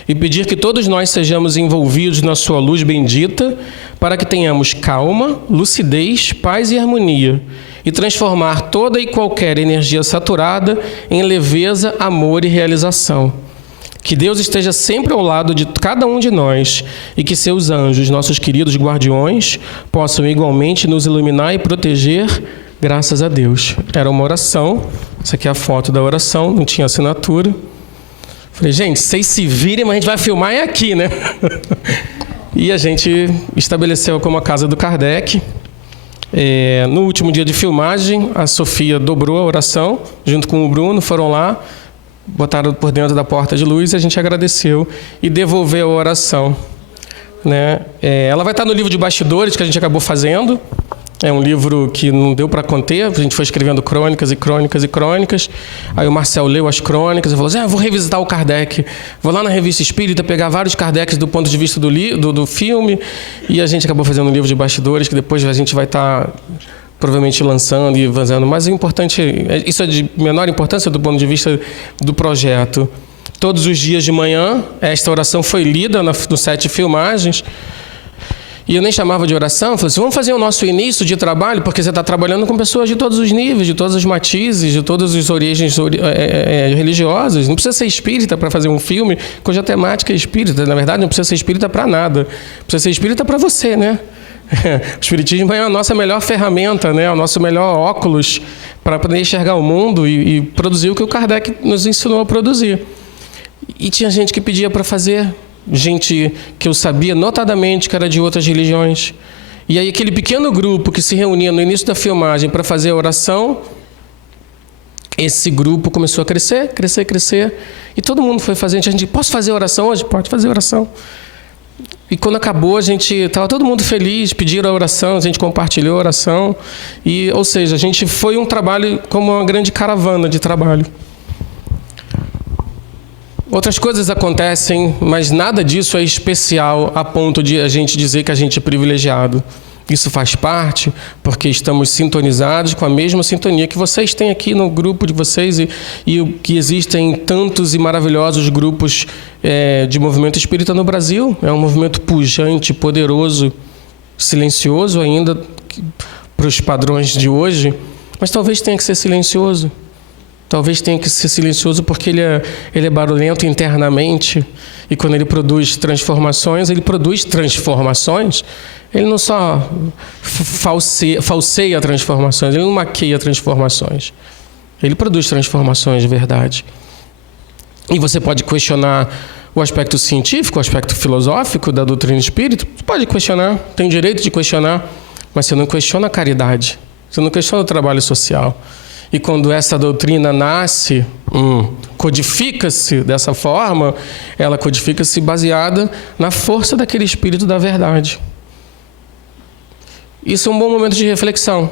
e pedir que todos nós sejamos envolvidos na sua luz bendita para que tenhamos calma, lucidez, paz e harmonia e transformar toda e qualquer energia saturada em leveza, amor e realização. Que Deus esteja sempre ao lado de cada um de nós e que seus anjos, nossos queridos guardiões, possam igualmente nos iluminar e proteger, graças a Deus. Era uma oração, essa aqui é a foto da oração, não tinha assinatura. Falei, gente, vocês se virem, mas a gente vai filmar é aqui, né? E a gente estabeleceu como a casa do Kardec. No último dia de filmagem, a Sofia dobrou a oração, junto com o Bruno, foram lá, botaram por dentro da porta de luz e a gente agradeceu e devolveu a oração. Né? Ela vai estar no livro de bastidores que a gente acabou fazendo. É um livro que não deu para conter, a gente foi escrevendo crônicas e crônicas e crônicas. Aí o Marcel leu as crônicas e falou assim, vou revisitar o Kardec. Vou lá na Revista Espírita pegar vários Kardecs do ponto de vista do filme. E a gente acabou fazendo um livro de bastidores que depois a gente vai estar provavelmente lançando e fazendo. Mas o importante, isso é de menor importância do ponto de vista do projeto. Todos os dias de manhã, esta oração foi lida no set de filmagens. E eu nem chamava de oração, eu falei assim, vamos fazer o nosso início de trabalho, porque você está trabalhando com pessoas de todos os níveis, de todos os matizes, de todas as origens religiosas. Não precisa ser espírita para fazer um filme cuja temática é espírita. Na verdade, não precisa ser espírita para nada. Precisa ser espírita para você, né? O espiritismo é a nossa melhor ferramenta, né? O nosso melhor óculos para poder enxergar o mundo e produzir o que o Kardec nos ensinou a produzir. E tinha gente que pedia para fazer, gente que eu sabia notadamente que era de outras religiões. E aí aquele pequeno grupo que se reunia no início da filmagem para fazer a oração, esse grupo começou a crescer. E todo mundo foi fazer. A gente, posso fazer oração hoje? Pode fazer oração. E quando acabou, a gente estava todo mundo feliz, pediram a oração, a gente compartilhou a oração. Ou seja, a gente foi um trabalho como uma grande caravana de trabalho. Outras coisas acontecem, mas nada disso é especial a ponto de a gente dizer que a gente é privilegiado. Isso faz parte porque estamos sintonizados com a mesma sintonia que vocês têm aqui no grupo de vocês e que existem tantos e maravilhosos grupos de movimento espírita no Brasil. É um movimento pujante, poderoso, silencioso ainda para os padrões de hoje, mas talvez tenha que ser silencioso. Talvez tenha que ser silencioso porque ele é barulhento internamente e quando ele produz transformações, ele não só falseia transformações, ele não maqueia transformações. Ele produz transformações de verdade. E você pode questionar o aspecto científico, o aspecto filosófico da doutrina espírita, você pode questionar, tem o direito de questionar, mas você não questiona a caridade, você não questiona o trabalho social. E quando essa doutrina nasce, codifica-se dessa forma, ela codifica-se baseada na força daquele espírito da verdade. Isso é um bom momento de reflexão.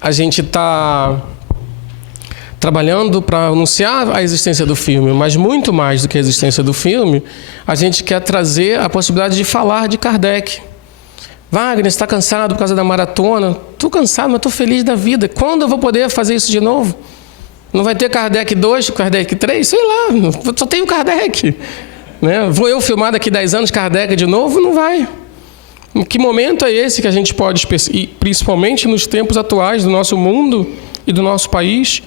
A gente está trabalhando para anunciar a existência do filme, mas muito mais do que a existência do filme, a gente quer trazer a possibilidade de falar de Kardec. Wagner, você está cansado por causa da maratona? Estou cansado, mas estou feliz da vida. Quando eu vou poder fazer isso de novo? Não vai ter Kardec 2, Kardec 3? Sei lá, só tem o Kardec. Né? Vou eu filmar daqui 10 anos Kardec de novo? Não vai. Em que momento é esse que a gente pode, e principalmente nos tempos atuais do nosso mundo e do nosso país,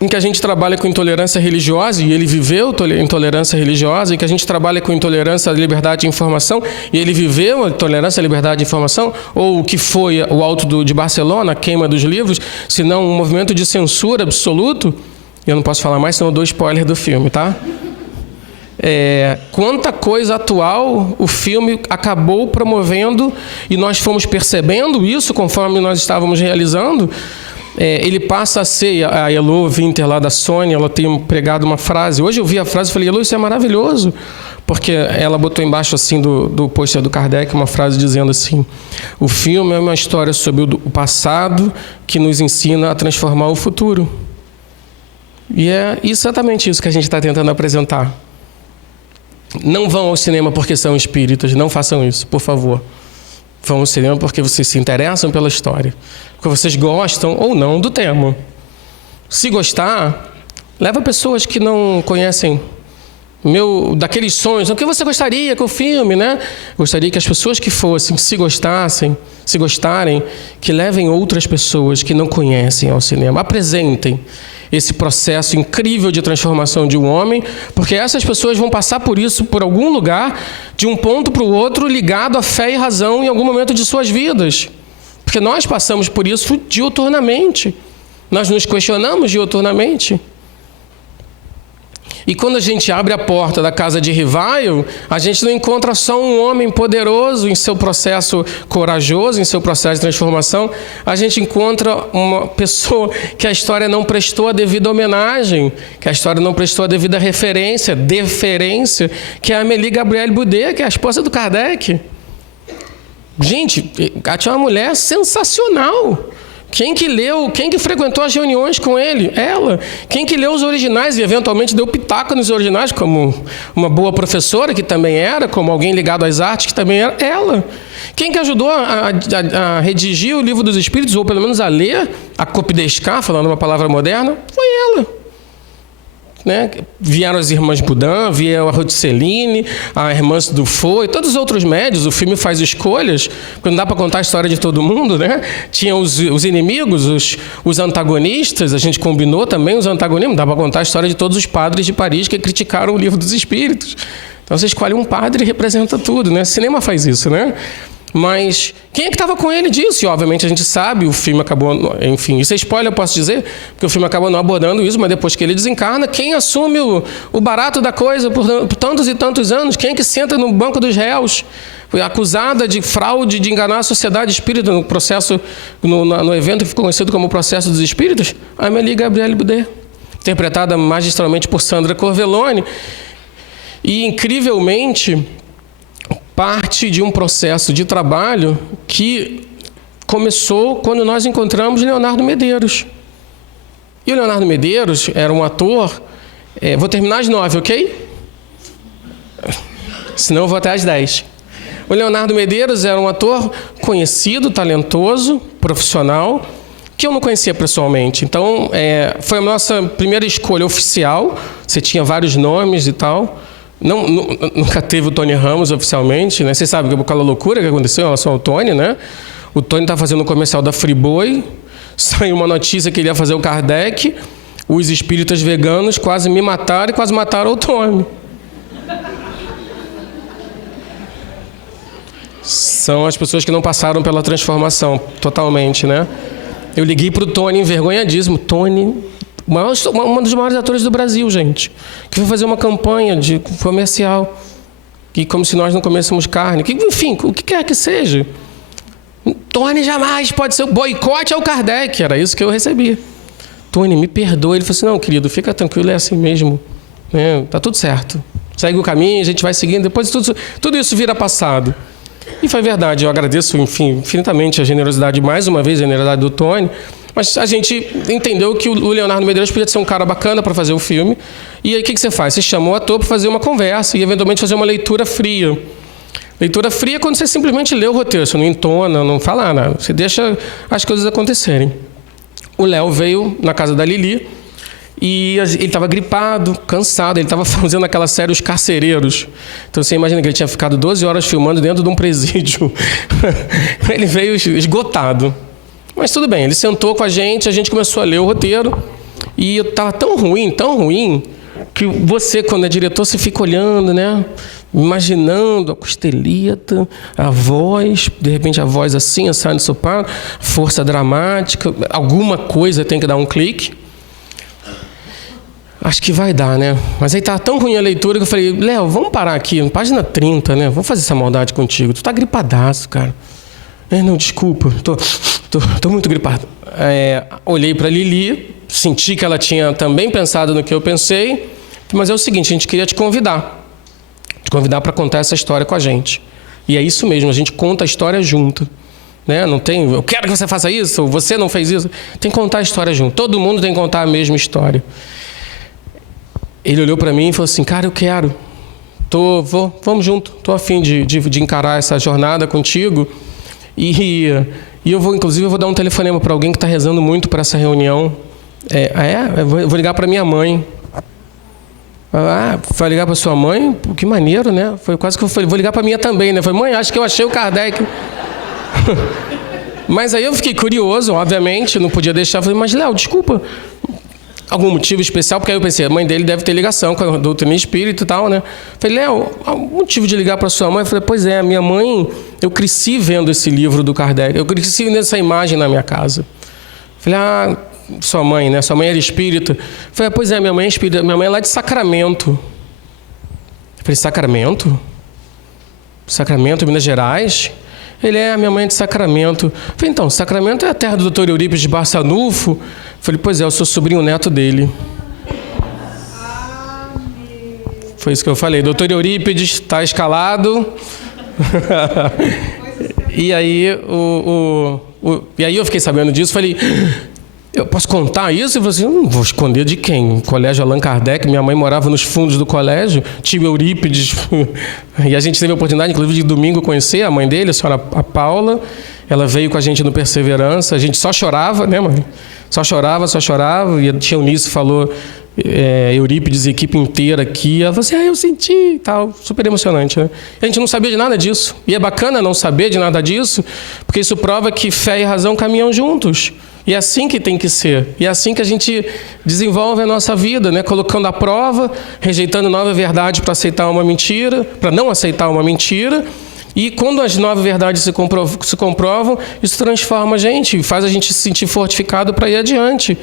em que a gente trabalha com intolerância religiosa, e ele viveu intolerância religiosa, e que a gente trabalha com intolerância à liberdade de informação, e ele viveu a intolerância à liberdade de informação, ou o que foi o Auto de Barcelona, a queima dos livros, se não um movimento de censura absoluto. Eu não posso falar mais, senão eu dou spoiler do filme, tá? quanta coisa atual o filme acabou promovendo, e nós fomos percebendo isso conforme nós estávamos realizando. Ele passa a ser, a Elo Winter lá da Sony, ela tem pregado uma frase. Hoje eu vi a frase e falei, Elo, isso é maravilhoso. Porque ela botou embaixo assim do pôster do Kardec uma frase dizendo assim: o filme é uma história sobre o passado que nos ensina a transformar o futuro. E é exatamente isso que a gente está tentando apresentar. Não vão ao cinema porque são espíritas, não façam isso, por favor. Vão ao cinema porque vocês se interessam pela história, porque vocês gostam ou não do tema. Se gostar, leva pessoas que não conhecem daqueles sonhos. O que você gostaria com o filme, né? Gostaria que as pessoas que fossem, se gostarem, que levem outras pessoas que não conhecem ao cinema. Apresentem esse processo incrível de transformação de um homem, porque essas pessoas vão passar por isso por algum lugar, de um ponto para o outro, ligado à fé e razão em algum momento de suas vidas. Porque nós passamos por isso diuturnamente. Nós nos questionamos diuturnamente. E quando a gente abre a porta da casa de Revival, a gente não encontra só um homem poderoso em seu processo corajoso, em seu processo de transformação. A gente encontra uma pessoa que a história não prestou a devida homenagem, que a história não prestou a devida deferência, que é a Amélie Gabrielle Boudet, que é a esposa do Kardec. Gente, ela tinha uma mulher sensacional. Quem que frequentou as reuniões com ele? Ela. Quem que leu os originais e eventualmente deu pitaco nos originais, como uma boa professora, que também era, como alguém ligado às artes, que também era? Ela. Quem que ajudou a redigir o Livro dos Espíritos, ou pelo menos a ler, a copidescar, falando uma palavra moderna? Foi ela. Né? Vieram as irmãs Boudin, vieram a Rotceline, a irmã Dufour e todos os outros médios. O filme faz escolhas, porque não dá para contar a história de todo mundo, né? Tinha os inimigos, os antagonistas, a gente combinou também os antagonistas, não dá para contar a história de todos os padres de Paris que criticaram o Livro dos Espíritos. Então você escolhe um padre e representa tudo, né? O cinema faz isso, né? Mas quem é que estava com ele disso? E obviamente a gente sabe, o filme acabou... Enfim, isso é spoiler, eu posso dizer, porque o filme acaba não abordando isso, mas depois que ele desencarna, quem assume o barato da coisa por tantos e tantos anos? Quem é que senta no banco dos réus, acusada de fraude, de enganar a sociedade espírita no processo, no evento que ficou conhecido como o Processo dos Espíritos? A Amélie Gabrielle Boudet, interpretada magistralmente por Sandra Corvellone. E, incrivelmente, parte de um processo de trabalho que começou quando nós encontramos Leonardo Medeiros. E o Leonardo Medeiros era um ator... vou terminar às 9, ok? Senão eu vou até às 10. O Leonardo Medeiros era um ator conhecido, talentoso, profissional, que eu não conhecia pessoalmente. Então, foi a nossa primeira escolha oficial. Você tinha vários nomes e tal... Nunca teve o Tony Ramos oficialmente, né? Vocês sabem aquela loucura que aconteceu em relação ao Tony, né? O Tony está fazendo um comercial da Friboi, saiu uma notícia que ele ia fazer o Kardec, os espíritas veganos quase me mataram e quase mataram o Tony. São as pessoas que não passaram pela transformação totalmente, né? Eu liguei para o Tony envergonhadíssimo. Tony... um dos maiores atores do Brasil, gente, que foi fazer uma campanha de comercial, que como se nós não comêssemos carne, enfim, o que quer que seja. Tony jamais pode ser o boicote ao Kardec, era isso que eu recebi. Tony, me perdoa. Ele falou assim, não, querido, fica tranquilo, é assim mesmo, né? Tá tudo certo, segue o caminho, a gente vai seguindo, depois tudo isso vira passado. E foi verdade, eu agradeço, enfim, infinitamente a generosidade, mais uma vez, a generosidade do Tony. Mas a gente entendeu que o Leonardo Medeiros podia ser um cara bacana para fazer o filme. E aí o que você faz? Você chama o ator para fazer uma conversa e eventualmente fazer uma leitura fria. Leitura fria é quando você simplesmente lê o roteiro, você não entona, não fala nada. Você deixa as coisas acontecerem. O Léo veio na casa da Lili e ele estava gripado, cansado. Ele estava fazendo aquela série Os Carcereiros. Então você imagina que ele tinha ficado 12 horas filmando dentro de um presídio. Ele veio esgotado. Mas tudo bem, ele sentou com a gente começou a ler o roteiro, e eu estava tão ruim, que você, quando é diretor, você fica olhando, né? Imaginando a costeleta, a voz, de repente a voz assim, assado soprano, força dramática, alguma coisa tem que dar um clique. acho que vai dar, né? Mas aí tava tão ruim a leitura que eu falei, Léo, vamos parar aqui, página 30, né? Vamos fazer essa maldade contigo. Tu tá gripadaço, cara. Não, desculpa, tô muito gripado. Olhei para Lili, senti que ela tinha também pensado no que eu pensei, mas é o seguinte, a gente queria te convidar para contar essa história com a gente. E é isso mesmo, a gente conta a história junto. Né? Não tem, eu quero que você faça isso, ou você não fez isso. Tem que contar a história junto. Todo mundo tem que contar a mesma história. Ele olhou para mim e falou assim, cara, eu quero. Vamos junto. Estou a fim de encarar essa jornada contigo. E eu vou, inclusive, eu vou dar um telefonema para alguém que está rezando muito para essa reunião. Eu vou ligar para minha mãe. Vai ligar para sua mãe? Pô, que maneiro, né? Foi quase que eu falei, vou ligar para minha também, né? Falei, mãe, acho que eu achei o Kardec. Mas aí eu fiquei curioso, obviamente, não podia deixar. Falei, mas Léo, desculpa, algum motivo especial? Porque aí eu pensei, a mãe dele deve ter ligação com a doutrina espírita e tal, né? Falei, Léo, algum motivo de ligar para sua mãe? Eu falei, pois é, minha mãe, eu cresci vendo esse livro do Kardec, eu cresci vendo essa imagem na minha casa. Falei, sua mãe, né? Sua mãe era espírita. Eu falei, pois é, minha mãe é espírita, minha mãe é lá de Sacramento. Eu falei, Sacramento? Sacramento, Minas Gerais? Minha mãe é de Sacramento. Eu falei, então, Sacramento é a terra do Dr. Eurípides de Barçanufo? Eu falei, pois é, eu sou sobrinho neto dele. Foi isso que eu falei, Dr. Eurípides está escalado. E aí, e aí eu fiquei sabendo disso, falei, eu posso contar isso? E você, eu não vou esconder de quem? Colégio Allan Kardec, minha mãe morava nos fundos do colégio, tio Eurípides, e a gente teve a oportunidade, inclusive, de domingo conhecer a mãe dele, a senhora Paula, ela veio com a gente no Perseverança, a gente só chorava, né, mãe? Só chorava, e a tia Eunice falou, Eurípides e a equipe inteira aqui, ela falou assim, eu senti e tal, super emocionante, né? E a gente não sabia de nada disso, e é bacana não saber de nada disso, porque isso prova que fé e razão caminham juntos. E é assim que tem que ser. E é assim que a gente desenvolve a nossa vida, né? Colocando à prova, rejeitando nova verdade para aceitar uma mentira, para não aceitar uma mentira. E quando as novas verdades se comprovam, isso transforma a gente, faz a gente se sentir fortificado para ir adiante.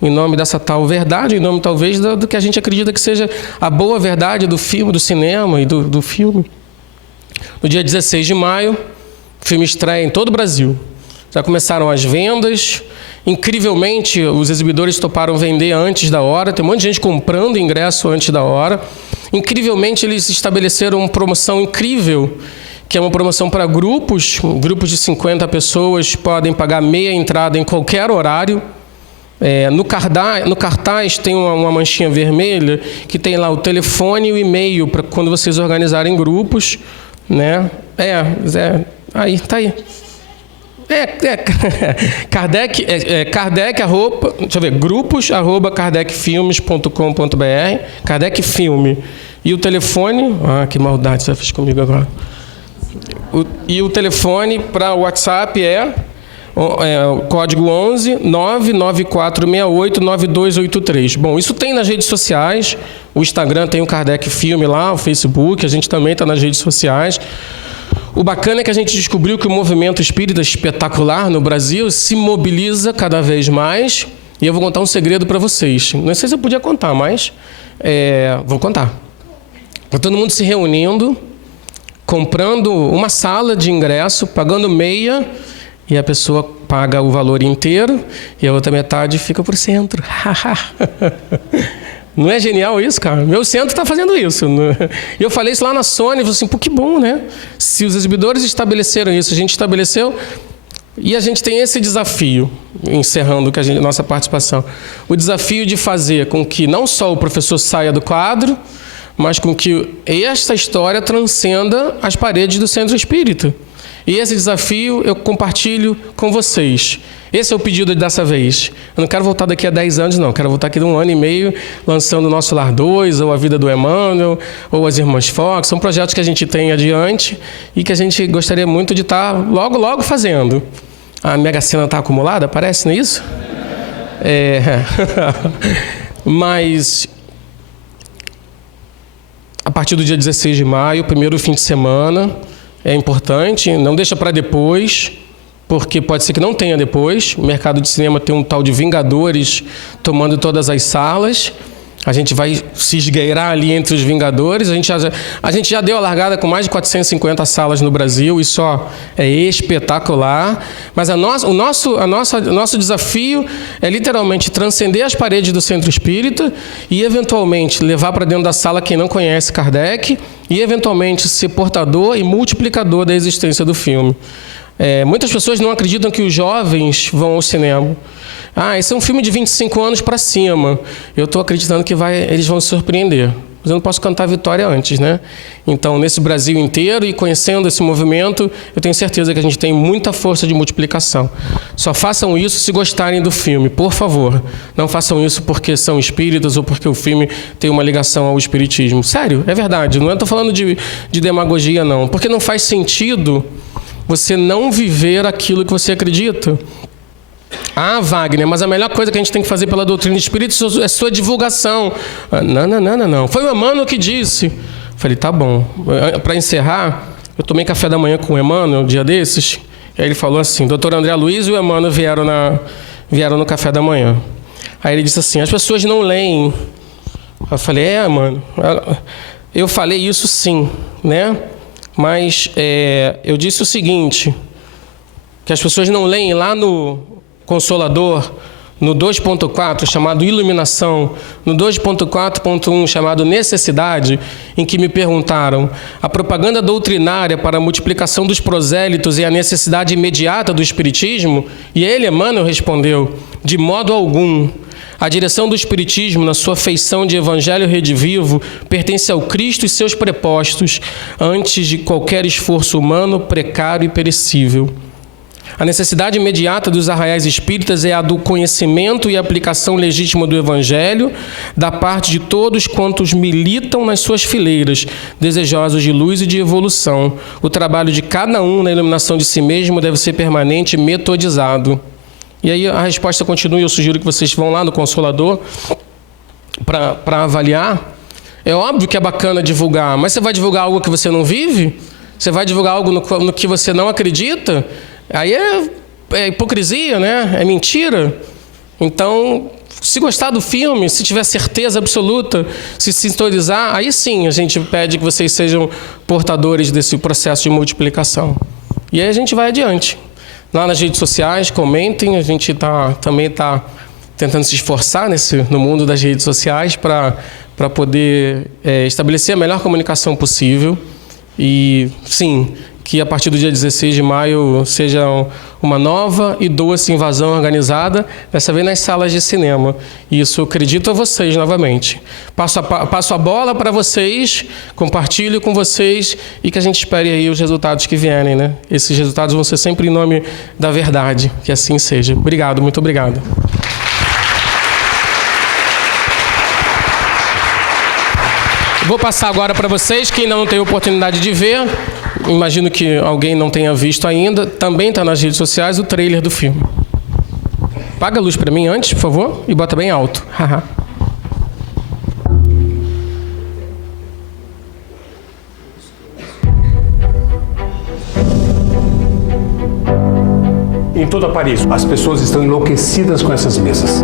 Em nome dessa tal verdade, em nome talvez do que a gente acredita que seja a boa verdade do filme, do cinema e do filme. No dia 16 de maio, o filme estreia em todo o Brasil. Já começaram as vendas. Incrivelmente, os exibidores toparam vender antes da hora. Tem um monte de gente comprando ingresso antes da hora. Incrivelmente, eles estabeleceram uma promoção incrível, que é uma promoção para grupos. Grupos de 50 pessoas podem pagar meia entrada em qualquer horário. No cartaz tem uma manchinha vermelha que tem lá o telefone e o e-mail para quando vocês organizarem grupos, né? Aí, tá aí. Kardec, deixa eu ver, grupos@kardecfilmes.com.br, Kardec Filme. E o telefone, que maldade você fez comigo agora. E o telefone para o WhatsApp o código 11 99468 9283. Bom, isso tem nas redes sociais, o Instagram tem o Kardec Filme lá, o Facebook, a gente também está nas redes sociais. O bacana é que a gente descobriu que o movimento espírita espetacular no Brasil se mobiliza cada vez mais. E eu vou contar um segredo para vocês. Não sei se eu podia contar, mas vou contar. Está todo mundo se reunindo, comprando uma sala de ingresso, pagando meia, e a pessoa paga o valor inteiro e a outra metade fica por centro. Não é genial isso, cara? Meu centro está fazendo isso. E eu falei isso lá na Sony, falei assim, pô, que bom, né? Se os exibidores estabeleceram isso, a gente estabeleceu, e a gente tem esse desafio, encerrando nossa participação, o desafio de fazer com que não só o professor saia do quadro, mas com que esta história transcenda as paredes do centro espírita. E esse desafio eu compartilho com vocês. Esse é o pedido dessa vez. Eu não quero voltar daqui a 10 anos, não. Eu quero voltar aqui de 1 ano e meio, lançando o Nosso Lar 2, ou a Vida do Emmanuel, ou as Irmãs Fox. São projetos que a gente tem adiante e que a gente gostaria muito de estar logo, logo fazendo. A Mega Sena está acumulada, parece, não é isso? Mas, a partir do dia 16 de maio, primeiro fim de semana, é importante, não deixa para depois, porque pode ser que não tenha depois. O mercado de cinema tem um tal de Vingadores tomando todas as salas. A gente vai se esgueirar ali entre os Vingadores. A gente já deu a largada com mais de 450 salas no Brasil. Isso é espetacular. Mas o nosso desafio é literalmente transcender as paredes do Centro Espírita e, eventualmente, levar para dentro da sala quem não conhece Kardec e, eventualmente, ser portador e multiplicador da existência do filme. Muitas pessoas não acreditam que os jovens vão ao cinema. Esse é um filme de 25 anos para cima. Eu estou acreditando que eles vão se surpreender. Mas eu não posso cantar a vitória antes, né? Então, nesse Brasil inteiro e conhecendo esse movimento, eu tenho certeza que a gente tem muita força de multiplicação. Só façam isso se gostarem do filme, por favor. Não façam isso porque são espíritas ou porque o filme tem uma ligação ao espiritismo. Sério, é verdade. Não estou falando de demagogia, não. Porque não faz sentido você não viver aquilo que você acredita. Wagner, mas a melhor coisa que a gente tem que fazer pela doutrina espírita é sua divulgação. Não. Foi o Emmanuel que disse. Falei, tá bom. Para encerrar, eu tomei café da manhã com o Emmanuel um dia desses. E aí ele falou assim, doutor André Luiz e o Emmanuel vieram no café da manhã. Aí ele disse assim, as pessoas não leem. Eu falei, Emmanuel, eu falei isso sim, né? Mas eu disse o seguinte, que as pessoas não leem lá no Consolador, no 2.4, chamado Iluminação, no 2.4.1, chamado Necessidade, em que me perguntaram a propaganda doutrinária para a multiplicação dos prosélitos e a necessidade imediata do Espiritismo, e ele, Emmanuel, respondeu, de modo algum. A direção do Espiritismo, na sua feição de Evangelho redivivo, pertence ao Cristo e seus prepostos, antes de qualquer esforço humano, precário e perecível. A necessidade imediata dos arraiais espíritas é a do conhecimento e aplicação legítima do Evangelho, da parte de todos quantos militam nas suas fileiras, desejosos de luz e de evolução. O trabalho de cada um na iluminação de si mesmo deve ser permanente e metodizado. E aí a resposta continua, eu sugiro que vocês vão lá no Consolador para avaliar. É óbvio que é bacana divulgar, mas você vai divulgar algo que você não vive? Você vai divulgar algo no que você não acredita? Aí é hipocrisia, né? É mentira. Então, se gostar do filme, se tiver certeza absoluta, se sintonizar, aí sim a gente pede que vocês sejam portadores desse processo de multiplicação. E aí a gente vai adiante. Lá nas redes sociais, comentem. A gente também está tentando se esforçar no mundo das redes sociais para poder estabelecer a melhor comunicação possível. E, sim, que a partir do dia 16 de maio seja uma nova e doce invasão organizada, dessa vez nas salas de cinema. Isso eu acredito a vocês novamente. Passo a bola para vocês, compartilho com vocês e que a gente espere aí os resultados que vierem, né? Esses resultados vão ser sempre em nome da verdade, que assim seja. Obrigado, muito obrigado. Vou passar agora para vocês, quem ainda não teve oportunidade de ver, imagino que alguém não tenha visto ainda, também está nas redes sociais o trailer do filme. Apaga a luz para mim antes, por favor, e bota bem alto. Em toda Paris, as pessoas estão enlouquecidas com essas mesas.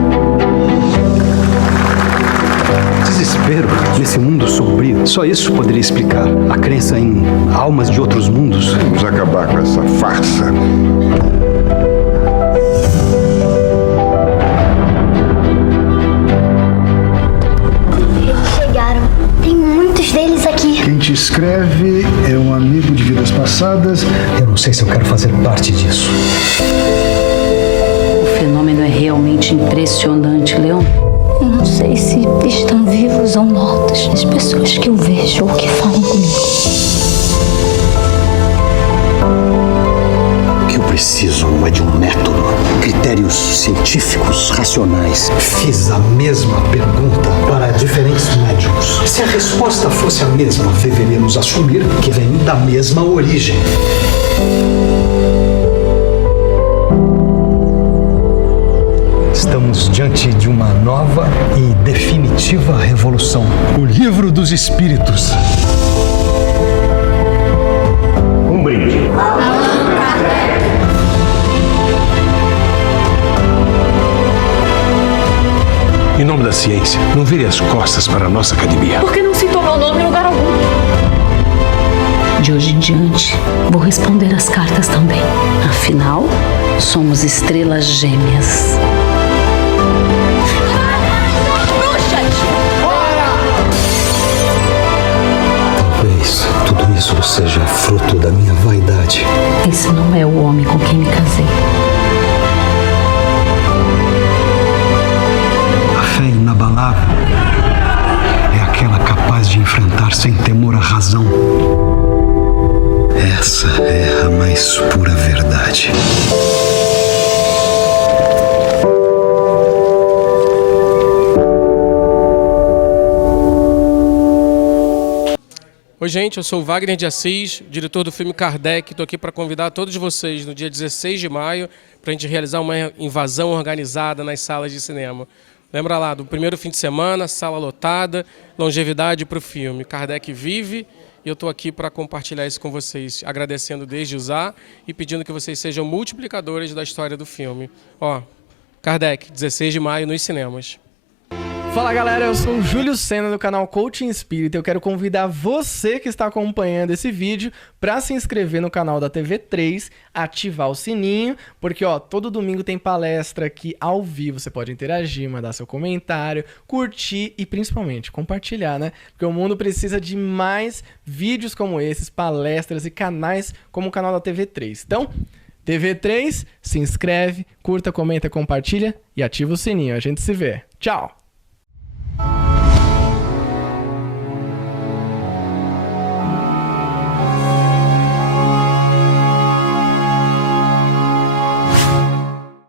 Desespero nesse mundo sombrio. Só isso poderia explicar a crença em almas de outros mundos. Vamos acabar com essa farsa. Eles chegaram. Tem muitos deles aqui. Quem te escreve é um amigo de vidas passadas. Eu não sei se eu quero fazer parte disso. O fenômeno é realmente impressionante, Leon. Eu não sei se estão vivos ou mortos. As pessoas que eu vejo ou que falam comigo. O que eu preciso é de um método, critérios científicos, racionais. Fiz a mesma pergunta para diferentes médicos. Se a resposta fosse a mesma, deveríamos assumir que vem da mesma origem. Estamos diante de uma nova e definitiva revolução. O Livro dos Espíritos. Um brinde. Em nome da ciência. Não vire as costas para a nossa academia. Por que não citou meu nome em lugar algum? De hoje em diante, vou responder as cartas também. Afinal, somos estrelas gêmeas. Talvez tudo isso seja fruto da minha vaidade. Esse não é o homem com quem me casei. A fé inabalável é aquela capaz de enfrentar sem temor a razão. Essa é a mais pura verdade. Oi, gente, eu sou o Wagner de Assis, diretor do filme Kardec. Estou aqui para convidar todos vocês no dia 16 de maio para a gente realizar uma invasão organizada nas salas de cinema. Lembra lá, do primeiro fim de semana, sala lotada, longevidade para o filme. Kardec vive e eu estou aqui para compartilhar isso com vocês, agradecendo desde já e pedindo que vocês sejam multiplicadores da história do filme. Ó, Kardec, 16 de maio nos cinemas. Fala galera, eu sou o Júlio Sena do canal Coaching Espírita. Eu quero convidar você que está acompanhando esse vídeo para se inscrever no canal da TV3, ativar o sininho, porque ó, todo domingo tem palestra aqui ao vivo. Você pode interagir, mandar seu comentário, curtir e principalmente compartilhar, né? Porque o mundo precisa de mais vídeos como esses, palestras e canais como o canal da TV3. Então, TV3, se inscreve, curta, comenta, compartilha e ativa o sininho. A gente se vê. Tchau!